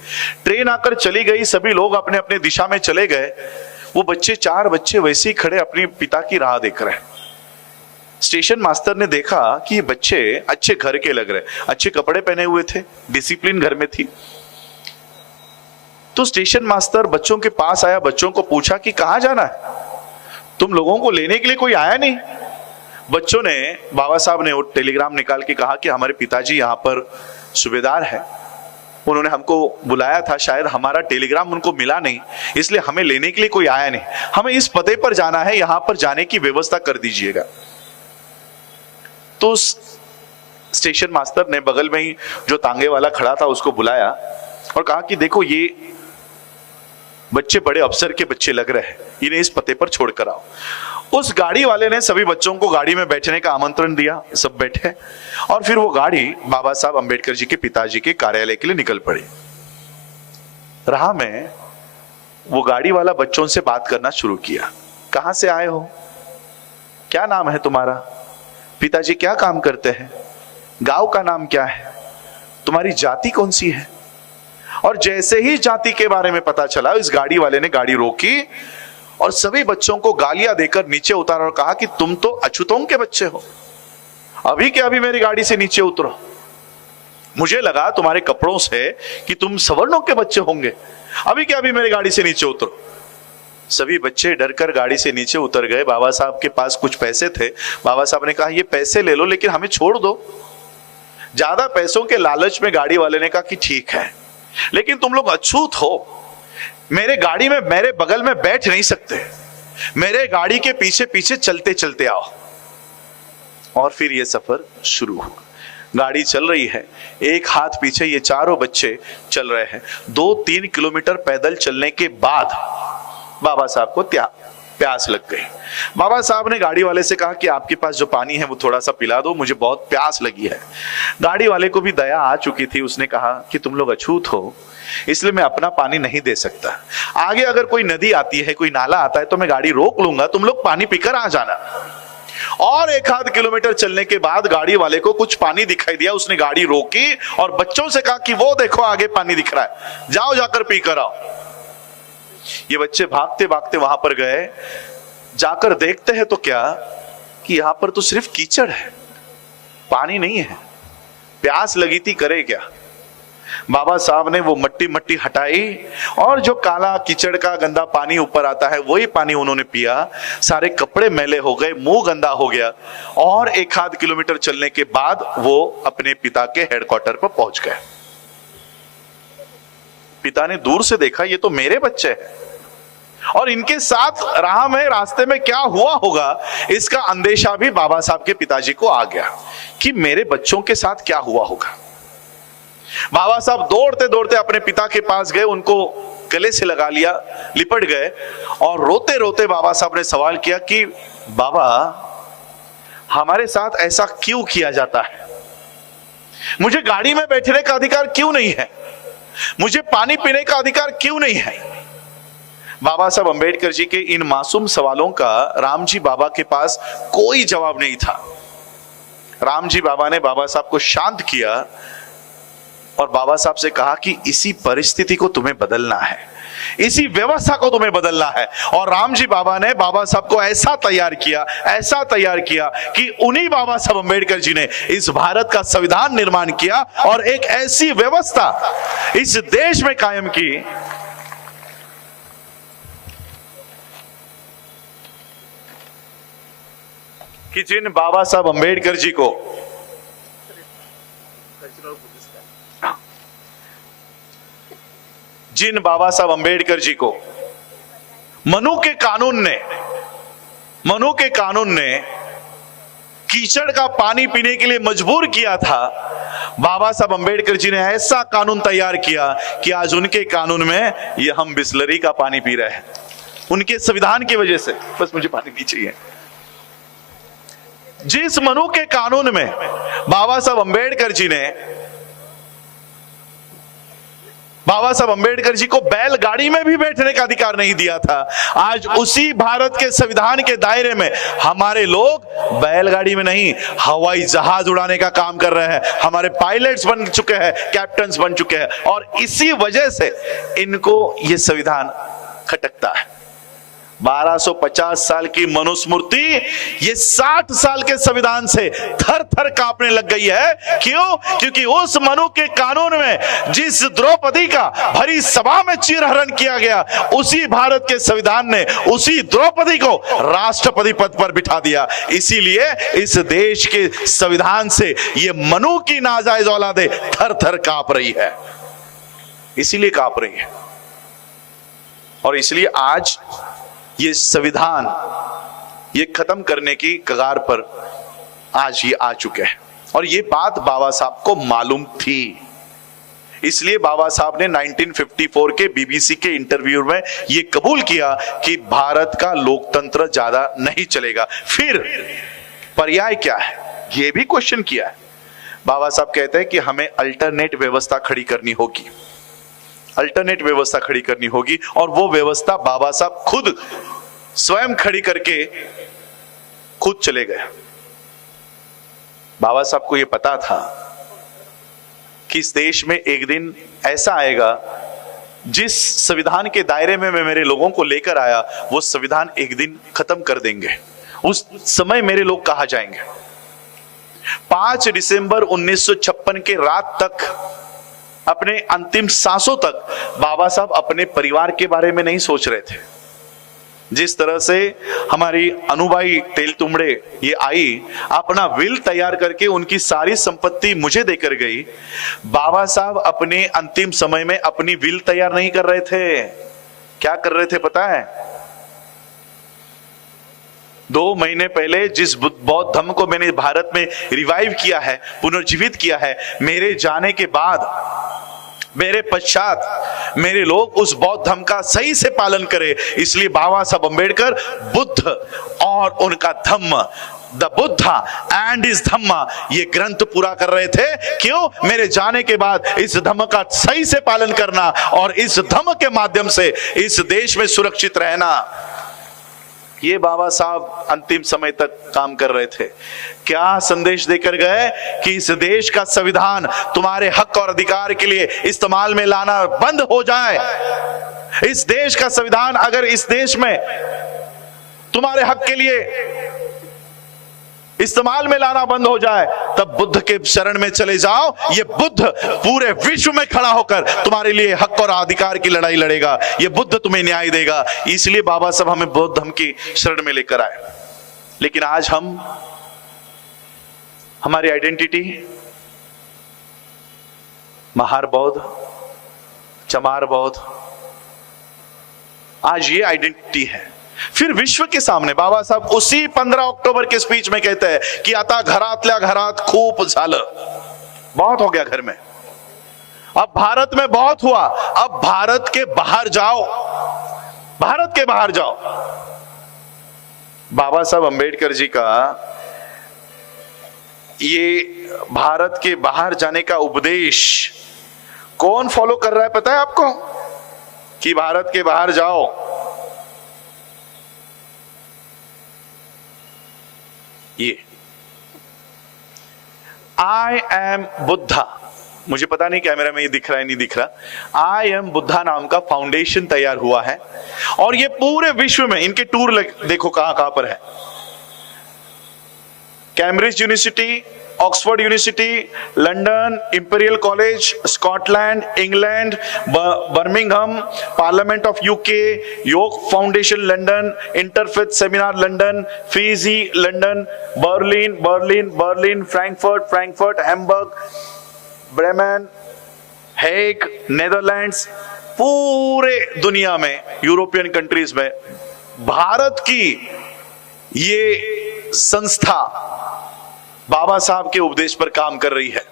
ट्रेन आकर चली गई, सभी लोग अपने अपने दिशा में चले गए। वो बच्चे, 4 बच्चे वैसे ही खड़े अपने पिता की राह देख रहे हैं। स्टेशन मास्टर ने देखा कि ये बच्चे अच्छे घर के लग रहे, अच्छे कपड़े पहने हुए थे, डिसिप्लिन घर में थी। तो स्टेशन मास्टर बच्चों के पास आया, बच्चों को पूछा कि कहां जाना है, तुम लोगों को लेने के लिए कोई आया नहीं? बच्चों ने, बाबा साहब ने वो टेलीग्राम निकाल के कहा कि हमारे पिताजी यहाँ पर सूबेदार है, उन्होंने हमको बुलाया था, शायद हमारा टेलीग्राम उनको मिला नहीं, इसलिए हमें लेने के लिए कोई आया नहीं। हमें इस पते पर जाना है, यहां पर जाने की व्यवस्था कर दीजिएगा। तो स्टेशन मास्टर ने बगल में ही जो तांगे वाला खड़ा था उसको बुलाया और कहा कि देखो ये बच्चे बड़े अफसर के बच्चे लग रहे हैं, इन्हें इस पते पर छोड़कर आओ। उस गाड़ी वाले ने सभी बच्चों को गाड़ी में बैठने का आमंत्रण दिया, सब बैठे और फिर वो गाड़ी बाबा साहब अंबेडकर जी के पिताजी के कार्यालय के लिए निकल पड़ी। राह में वो गाड़ी वाला बच्चों से बात करना शुरू किया। कहां से आए हो, क्या नाम है तुम्हारा, पिताजी क्या काम करते हैं, गांव का नाम क्या है, तुम्हारी जाति कौन सी है। और जैसे ही जाति के बारे में पता चला, इस गाड़ी वाले ने गाड़ी रोकी और सभी बच्चों को गालियां देकर नीचे उतारा और कहा कि तुम तो अछूतों के बच्चे हो, अभी के अभी मेरी गाड़ी से नीचे उतरो। मुझे लगा तुम्हारे कपड़ों से कि तुम सवर्णों के बच्चे होंगे, अभी के अभी मेरी गाड़ी से नीचे उतरो। सभी बच्चे डरकर गाड़ी से नीचे उतर गए। बाबा साहब के पास कुछ पैसे थे, बाबा साहब ने कहा ये पैसे ले लो लेकिन हमें छोड़ दो। ज्यादा पैसों के लालच में गाड़ी वाले ने कहा कि ठीक है, लेकिन तुम लोग अछूत हो, मेरे गाड़ी में मेरे बगल में बैठ नहीं सकते, मेरे गाड़ी के पीछे पीछे चलते चलते आओ। और फिर ये सफर शुरू हुआ। गाड़ी चल रही है, एक हाथ पीछे ये चारों बच्चे चल रहे हैं। 2-3 किलोमीटर पैदल चलने के बाद बाबा साहब को प्यास लग गई। बाबा साहब ने गाड़ी वाले से कहा कि आपके पास जो पानी है वो थोड़ा सा पिला दो, मुझे बहुत प्यास लगी है। गाड़ी वाले को भी दया आ चुकी थी, उसने कहा कि तुम लोग अछूत हो इसलिए मैं अपना पानी नहीं दे सकता, आगे अगर कोई नदी आती है, कोई नाला आता है तो मैं गाड़ी रोक लूंगा, तुम लोग पानी पीकर आ जाना। और 1-8 किलोमीटर चलने के बाद गाड़ी वाले को कुछ पानी दिखाई दिया, उसने गाड़ी रोकी और बच्चों से कहा कि वो देखो आगे पानी दिख रहा है, जाओ जाकर पीकर आओ। ये बच्चे भागते भागते वहां पर गए, जाकर देखते हैं तो क्या कि यहां पर तो सिर्फ कीचड़ है, पानी नहीं है। प्यास लगी थी, करे क्या। बाबा साहब ने वो मट्टी हटाई और जो काला कीचड़ का गंदा पानी ऊपर आता है वही पानी उन्होंने पिया। सारे कपड़े मैले हो गए, मुंह गंदा हो गया और 1-8 किलोमीटर चलने के बाद वो अपने पिता के हेडक्वार्टर पर पहुंच गए। पिता ने दूर से देखा ये तो मेरे बच्चे हैं और इनके साथ राह में रास्ते में क्या हुआ होगा इसका अंदेशा भी बाबा साहब के पिताजी को आ गया कि मेरे बच्चों के साथ क्या हुआ होगा। बाबा साहब दौड़ते दौड़ते अपने पिता के पास गए, उनको गले से लगा लिया, लिपट गए और रोते रोते बाबा साहब ने सवाल किया कि बाबा हमारे साथ ऐसा क्यों किया जाता है, मुझे गाड़ी में बैठने का अधिकार क्यों नहीं है, मुझे पानी पीने का अधिकार क्यों नहीं है। बाबा साहब अंबेडकर जी के इन मासूम सवालों का रामजी बाबा के पास कोई जवाब नहीं था। रामजी बाबा ने बाबा साहब को शांत किया और बाबा साहब से कहा कि इसी परिस्थिति को तुम्हें बदलना है, इसी व्यवस्था को तुम्हें बदलना है। और रामजी बाबा ने बाबा साहब को ऐसा तैयार किया कि उन्हीं बाबा साहब अंबेडकर जी ने इस भारत का संविधान निर्माण किया और एक ऐसी व्यवस्था इस देश में कायम की कि जिन बाबा साहब अंबेडकर जी को मनु के कानून ने कीचड़ का पानी पीने के लिए मजबूर किया था, बाबा साहब अंबेडकर जी ने ऐसा कानून तैयार किया कि आज उनके कानून में ये हम बिस्लरी का पानी पी रहे हैं, उनके संविधान की वजह से। बस मुझे पानी नहीं चाहिए। जिस मनु के कानून में बाबा साहब अंबेडकर जी को बैलगाड़ी में भी बैठने का अधिकार नहीं दिया था, आज उसी भारत के संविधान के दायरे में हमारे लोग बैलगाड़ी में नहीं हवाई जहाज उड़ाने का काम कर रहे हैं, हमारे पायलट्स बन चुके हैं, कैप्टन्स बन चुके हैं। और इसी वजह से इनको ये संविधान खटकता है। 1250 साल की मनुस्मृति ये 60 साल के संविधान से थर थर कांपने लग गई है। क्यों? क्योंकि उस मनु के कानून में जिस द्रौपदी का भरी सभा में चीरहरण किया गया, उसी भारत के संविधान ने उसी द्रौपदी को राष्ट्रपति पद पर बिठा दिया। इसीलिए इस देश के संविधान से ये मनु की नाजायज औलादे थर थर कांप रही है। इसीलिए कांप रही है। और इसलिए आज ये संविधान ये खत्म करने की कगार पर आज ये आ चुके हैं। और ये बात बाबा साहब को मालूम थी, इसलिए बाबा साहब ने 1954 के बीबीसी के इंटरव्यू में ये कबूल किया कि भारत का लोकतंत्र ज्यादा नहीं चलेगा। फिर पर्याय क्या है ये भी क्वेश्चन किया है। बाबा साहब कहते हैं कि हमें अल्टरनेट व्यवस्था खड़ी करनी होगी, अल्टरनेट व्यवस्था खड़ी करनी होगी। और वो व्यवस्था बाबा साहब खुद स्वयं खड़ी करके खुद चले गए। बाबा साहब को यह पता था कि इस देश में एक दिन ऐसा आएगा जिस संविधान के दायरे में मैं मेरे लोगों को लेकर आया वो संविधान एक दिन खत्म कर देंगे। उस समय मेरे लोग कहां जाएंगे। 5 दिसंबर 1956 के रात तक, अपने अंतिम सांसों तक बाबा साहब अपने परिवार के बारे में नहीं सोच रहे थे। जिस तरह से हमारी अनुबाई तेलतुंबड़े ये आई, अपना विल तैयार करके उनकी सारी संपत्ति मुझे देकर गई, बाबा साहब अपने अंतिम समय में अपनी विल तैयार नहीं कर रहे थे। क्या कर रहे थे पता है? 2 महीने पहले जिस बौद्ध धर्म को मैंने भारत में रिवाइव किया है, पुनर्जीवित किया है, मेरे जाने के बाद, मेरे पश्चात मेरे लोग उस बौद्ध धर्म का सही से पालन करें, इसलिए बाबा साहब अंबेडकर बुद्ध और उनका धम्म, द बुद्धा एंड इस धम्मा, ये ग्रंथ पूरा कर रहे थे। क्यों? मेरे जाने के बाद इस धम्म का सही से पालन करना और इस धम्म के माध्यम से इस देश में सुरक्षित रहना। ये बाबा साहब अंतिम समय तक काम कर रहे थे। क्या संदेश देकर गए कि इस देश का संविधान तुम्हारे हक और अधिकार के लिए इस्तेमाल में लाना बंद हो जाए। इस देश का संविधान अगर इस देश में तुम्हारे हक के लिए इस्तेमाल में लाना बंद हो जाए, तब बुद्ध के शरण में चले जाओ। ये बुद्ध पूरे विश्व में खड़ा होकर तुम्हारे लिए हक और अधिकार की लड़ाई लड़ेगा। ये बुद्ध तुम्हें न्याय देगा। इसलिए बाबा साहब हमें बौद्ध धर्म की शरण में लेकर आए। लेकिन आज हमारी आइडेंटिटी महार बौद्ध, चमार बौद्ध, आज ये आइडेंटिटी है। फिर विश्व के सामने बाबा साहब उसी 15 अक्टूबर के स्पीच में कहते हैं कि आता घरातल्या घरात खूप झालं, बहुत हो गया घर में, अब भारत में बहुत हुआ, अब भारत के बाहर जाओ, भारत के बाहर जाओ। बाबा साहब अंबेडकर जी का ये भारत के बाहर जाने का उपदेश कौन फॉलो कर रहा है पता है आपको? कि भारत के बाहर जाओ। ये आई एम बुद्धा, मुझे पता नहीं कैमरा में ये दिख रहा है नहीं दिख रहा, आई एम बुद्धा नाम का फाउंडेशन तैयार हुआ है। और ये पूरे विश्व में इनके टूर देखो कहां कहां पर है। Cambridge University, Oxford University, London, Imperial College, Scotland, England, Birmingham, Parliament of UK, योक foundation London, interfaith seminar London, Fiji London, Berlin, Frankfurt, Hamburg, Bremen, Hague, Netherlands, पूरे दुनिया में, यूरोपियन कंट्रीज में भारत की ये संस्था बाबा साहब के उपदेश पर काम कर रही है।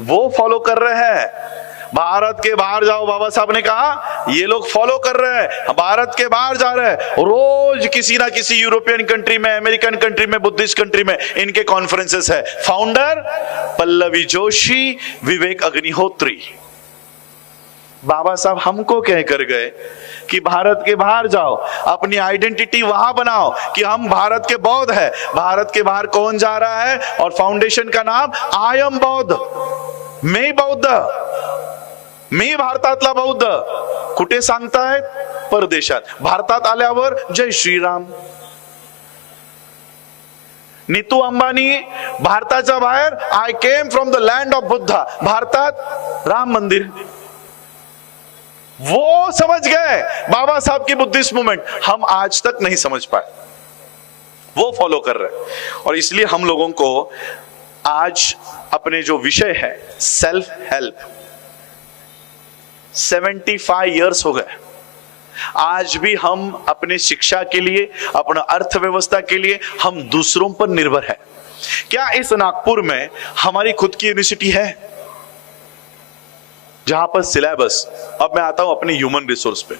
वो फॉलो कर रहे हैं। भारत के बाहर जाओ, बाबा साहब ने कहा, ये लोग फॉलो कर रहे हैं, भारत के बाहर जा रहे हैं। रोज किसी ना किसी यूरोपियन कंट्री में, अमेरिकन कंट्री में, बुद्धिस्ट कंट्री में इनके कॉन्फ्रेंसेस है। फाउंडर पल्लवी जोशी, विवेक अग्निहोत्री। बाबा साहब हमको कह कर गए कि भारत के बाहर जाओ, अपनी आइडेंटिटी वहां बनाओ कि हम भारत के बौद्ध है। भारत के बाहर कौन जा रहा है? और फाउंडेशन का नाम आई एम बौद्ध, मी बौद्ध, मी भारतातला बौद्ध। कुठे सांगतायत? परदेशात. भारतात आल्यावर जय श्रीराम. नीतू अंबानी भारताच्या बाहेर, I came from the land of Buddha. भारतात राम मंदिर. वो समझ गए बाबा साहब की बुद्धिस्ट मूवमेंट, हम आज तक नहीं समझ पाए। वो फॉलो कर रहे हैं। और इसलिए हम लोगों को आज अपने जो विषय है सेल्फ हेल्प, 75 ईयर्स हो गए, आज भी हम अपनी शिक्षा के लिए, अपना अर्थव्यवस्था के लिए हम दूसरों पर निर्भर है। क्या इस नागपुर में हमारी खुद की यूनिवर्सिटी है जहां पर सिलेबस, अब मैं आता हूं अपनी ह्यूमन रिसोर्स पे,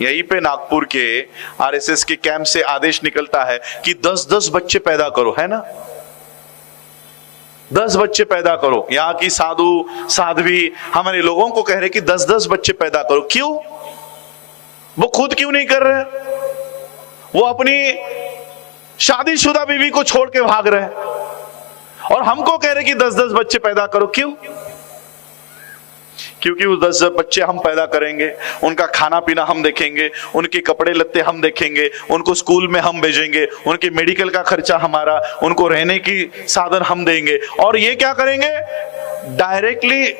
यहीं पे नागपुर के आरएसएस के कैंप से आदेश निकलता है कि 10-10 बच्चे पैदा करो, है ना, 10 बच्चे पैदा करो। यहाँ की साधु साध्वी हमारे लोगों को कह रहे कि 10-10 बच्चे पैदा करो। क्यों? वो खुद क्यों नहीं कर रहे? वो अपनी शादीशुदा बीवी को छोड़ के भाग रहे हैं और हमको कह रहे कि 10-10 बच्चे पैदा करो। क्यों? क्योंकि वो 10 बच्चे हम पैदा करेंगे, उनका खाना पीना हम देखेंगे, उनके कपड़े लत्ते हम देखेंगे, उनको स्कूल में हम भेजेंगे, उनके मेडिकल का खर्चा हमारा, उनको रहने की साधन हम देंगे, और ये क्या करेंगे? डायरेक्टली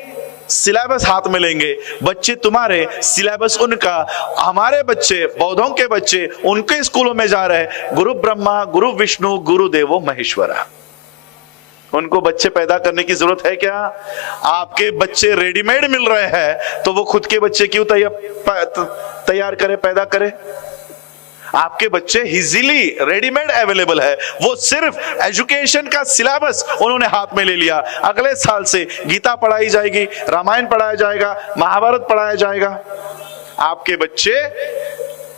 सिलेबस हाथ में लेंगे। बच्चे तुम्हारे, सिलेबस उनका। हमारे बच्चे, बौद्धों के बच्चे उनके स्कूलों में जा रहे, गुरु ब्रह्मा गुरु विष्णु गुरु देवो महेश्वरा। उनको बच्चे पैदा करने की जरूरत है क्या? आपके बच्चे रेडीमेड मिल रहे हैं तो वो खुद के बच्चे क्यों तैयार करे, पैदा करे? आपके बच्चे इजीली रेडीमेड अवेलेबल है, वो सिर्फ एजुकेशन का सिलेबस उन्होंने हाथ में ले लिया। अगले साल से गीता पढ़ाई जाएगी, रामायण पढ़ाया जाएगा, महाभारत पढ़ाया जाएगा। आपके बच्चे,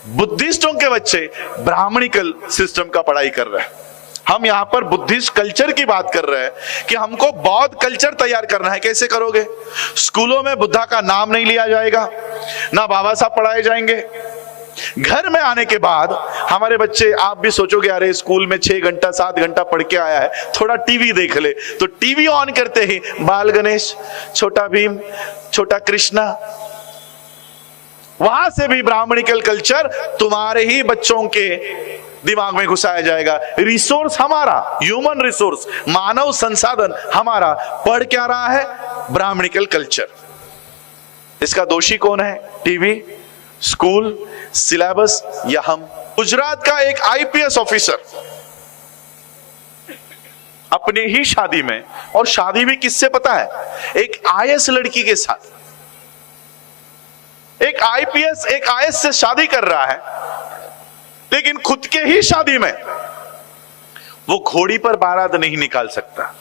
बुद्धिस्टों के बच्चे ब्राह्मणिकल सिस्टम का पढ़ाई कर रहे हैं। हम यहां पर बुद्धिस्ट कल्चर की बात कर रहे हैं कि हमको बौद्ध कल्चर तैयार करना है। कैसे करोगे? स्कूलों में बुद्धा का नाम नहीं लिया जाएगा, ना बाबा साहब पढ़ाए जाएंगे। घर में आने के बाद हमारे बच्चे, आप भी सोचोगे अरे स्कूल में 6 घंटा 7 घंटा पढ़ के आया है, थोड़ा टीवी देख ले, तो टीवी ऑन करते ही बाल गणेश, छोटा भीम, छोटा कृष्णा, वहां से भी ब्राह्मणिकल कल्चर तुम्हारे ही बच्चों के दिमाग में घुसाया जाएगा। रिसोर्स हमारा, ह्यूमन रिसोर्स, मानव संसाधन हमारा पढ़ क्या रहा है? Brahmanical culture. इसका दोषी कौन है? टीवी, स्कूल, सिलेबस या हम? गुजरात का एक आईपीएस ऑफिसर अपनी ही शादी में, और शादी भी किससे पता है? एक आईएएस लड़की के साथ। एक आईपीएस एक आईएएस से शादी कर रहा है, लेकिन खुद के ही शादी में वो घोड़ी पर बारात नहीं निकाल सकता।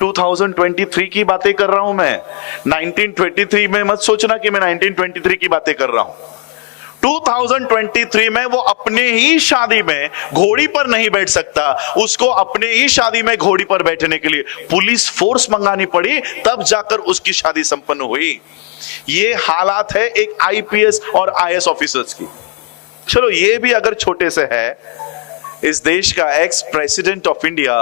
2023 की बातें कर रहा हूं मैं, 1923 में मत सोचना कि मैं 1923 की बातें कर रहा हूं। 2023 में वो अपने ही शादी में घोड़ी पर नहीं बैठ सकता। उसको अपने ही शादी में घोड़ी पर बैठने के लिए पुलिस फोर्स मंगानी पड़ी, तब जाकर उसकी शादी संपन्न हुई। ये हालात है एक आईपीएस और आईएएस ऑफिसर्स की। चलो ये भी अगर छोटे से है, इस देश का एक्स प्रेसिडेंट ऑफ इंडिया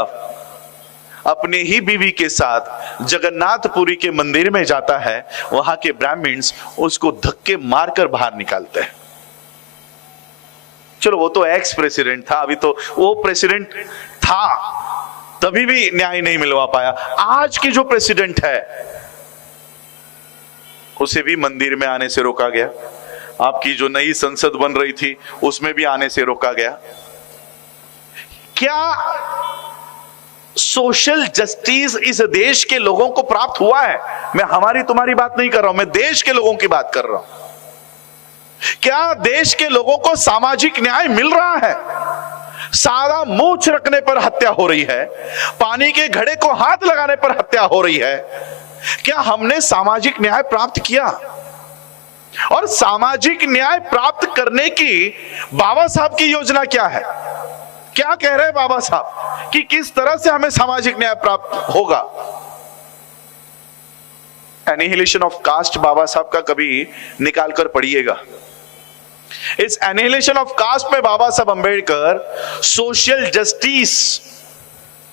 अपनी ही बीवी के साथ जगन्नाथपुरी के मंदिर में जाता है, वहां के ब्राह्मण्स उसको धक्के मारकर बाहर निकालते हैं। चलो वो तो एक्स प्रेसिडेंट था, अभी तो वो प्रेसिडेंट था, तभी भी न्याय नहीं मिलवा पाया। आज की जो प्रेसिडेंट है उसे भी मंदिर में आने से रोका गया। आपकी जो नई संसद बन रही थी उसमें भी आने से रोका गया। क्या सोशल जस्टिस इस देश के लोगों को प्राप्त हुआ है? मैं हमारी तुम्हारी बात नहीं कर रहा हूं, मैं देश के लोगों की बात कर रहा हूं। क्या देश के लोगों को सामाजिक न्याय मिल रहा है? सारा मूछ रखने पर हत्या हो रही है, पानी के घड़े को हाथ लगाने पर हत्या हो रही है। क्या हमने सामाजिक न्याय प्राप्त किया? और सामाजिक न्याय प्राप्त करने की बाबा साहब की योजना क्या है? क्या कह रहे हैं बाबा साहब कि किस तरह से हमें सामाजिक न्याय प्राप्त होगा? एनिहिलेशन ऑफ कास्ट बाबा साहब का कभी निकाल कर पढ़िएगा। इस एनिहिलेशन ऑफ कास्ट में बाबा साहब अंबेडकर सोशल जस्टिस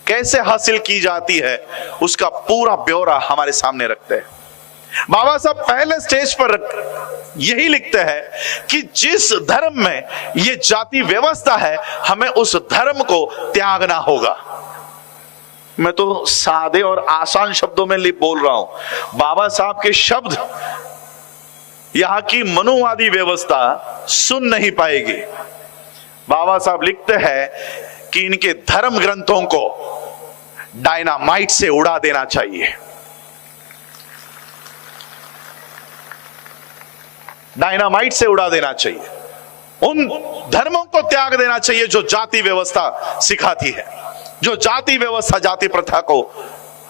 कैसे हासिल की जाती है उसका पूरा ब्यौरा हमारे सामने रखते हैं। बाबा साहब पहले स्टेज पर यही लिखते हैं कि जिस धर्म में ये जाति व्यवस्था है, हमें उस धर्म को त्यागना होगा। मैं तो सादे और आसान शब्दों में बोल रहा हूं। बाबा साहब के शब्द यहां की मनुवादी व्यवस्था सुन नहीं पाएगी। बाबा साहब लिखते हैं कि इनके धर्म ग्रंथों को डायनामाइट से उड़ा देना चाहिए। डायनामाइट से उड़ा देना चाहिए। उन धर्मों को त्याग देना चाहिए जो जाति व्यवस्था सिखाती है, जो जाति व्यवस्था, जाति प्रथा को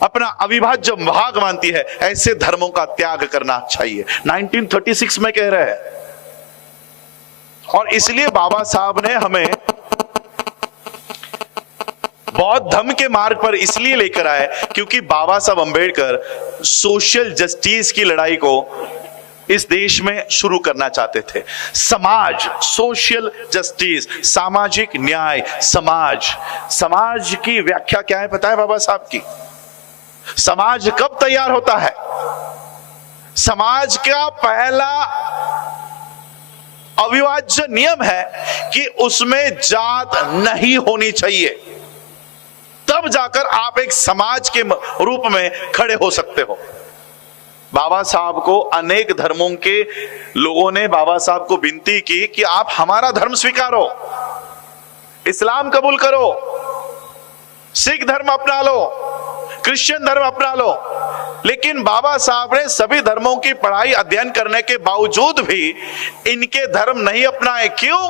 अपना अविभाज्य भाग मानती है। ऐसे धर्मों का त्याग करना चाहिए, 1936 में कह रहे हैं। और इसलिए बाबा साहब ने हमें बौद्ध धर्म के मार्ग पर इसलिए लेकर आए क्योंकि बाबा साहब अंबेडकर सोशल जस्टिस की लड़ाई को इस देश में शुरू करना चाहते थे। समाज, सोशल जस्टिस, सामाजिक न्याय, समाज की व्याख्या क्या है पता है बाबा साहब की? समाज कब तैयार होता है? समाज का पहला अविभाज्य नियम है कि उसमें जात नहीं होनी चाहिए, तब जाकर आप एक समाज के रूप में खड़े हो सकते हो। बाबा साहब को अनेक धर्मों के लोगों ने बाबा साहब को विनती की कि आप हमारा धर्म स्वीकारो, इस्लाम कबूल करो, सिख धर्म अपना लो, क्रिश्चियन धर्म अपना लो। लेकिन बाबा साहब ने सभी धर्मों की पढ़ाई अध्ययन करने के बावजूद भी इनके धर्म नहीं अपनाए। क्यों?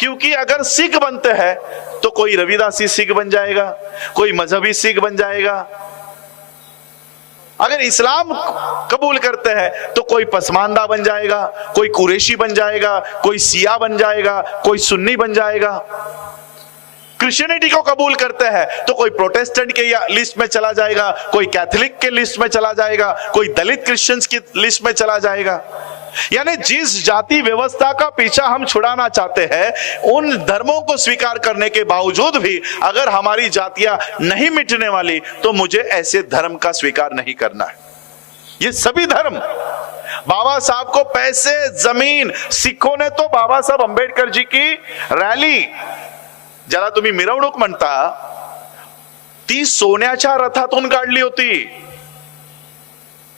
क्योंकि अगर सिख बनते हैं तो कोई रविदासी सिख बन जाएगा, कोई मजहबी सिख बन जाएगा। अगर इस्लाम कबूल करते हैं तो कोई पसमानदा बन जाएगा, कोई कुरैशी बन जाएगा, कोई सिया बन जाएगा, कोई सुन्नी बन जाएगा। क्रिश्चियनिटी को कबूल करते हैं तो कोई प्रोटेस्टेंट के लिस्ट में चला जाएगा, कोई कैथोलिक के लिस्ट में चला जाएगा, कोई दलित क्रिश्चियंस की लिस्ट में चला जाएगा। यानी जिस जाति व्यवस्था का पीछा हम छुड़ाना चाहते हैं, उन धर्मों को स्वीकार करने के बावजूद भी अगर हमारी जातियां नहीं मिटने वाली तो मुझे ऐसे धर्म का स्वीकार नहीं करना है। ये सभी धर्म बाबा साहब को पैसे, जमीन, सिखों ने तो बाबा साहब अंबेडकर जी की रॅली, ज्याला तुम्ही मिरवणूक म्हणता, ती सोन्याच्या रथातून काढली होती।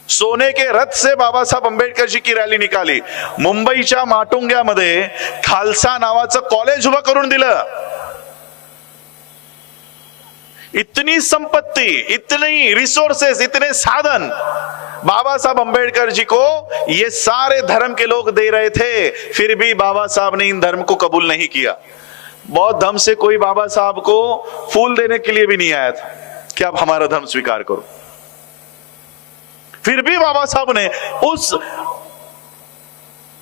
सोने के रथ से बाबा साहब अंबेडकर जी की रॅली निकाली। मुंबईच्या माटुंग्यामध्ये खालसा नावाचं कॉलेज उभं करून दिलं। इतनी संपत्ति, इतनी रिसोर्सेस, इतने साधन बाबा साहब अंबेडकर जी को ये सारे धर्म के लोग दे रहे थे, फिर भी बाबा साहब ने इन धर्म को कबूल नहीं किया। बौद्ध धर्म से कोई बाबा साहब को फूल देने के लिए भी नहीं आया था कि आप हमारा धर्म स्वीकार करो। फिर भी बाबा साहब ने उस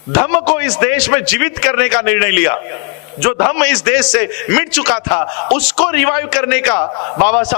धर्म को इस देश में जीवित करने का निर्णय लिया। जो धर्म इस देश से मिट चुका था उसको रिवाइव करने का बाबा साहब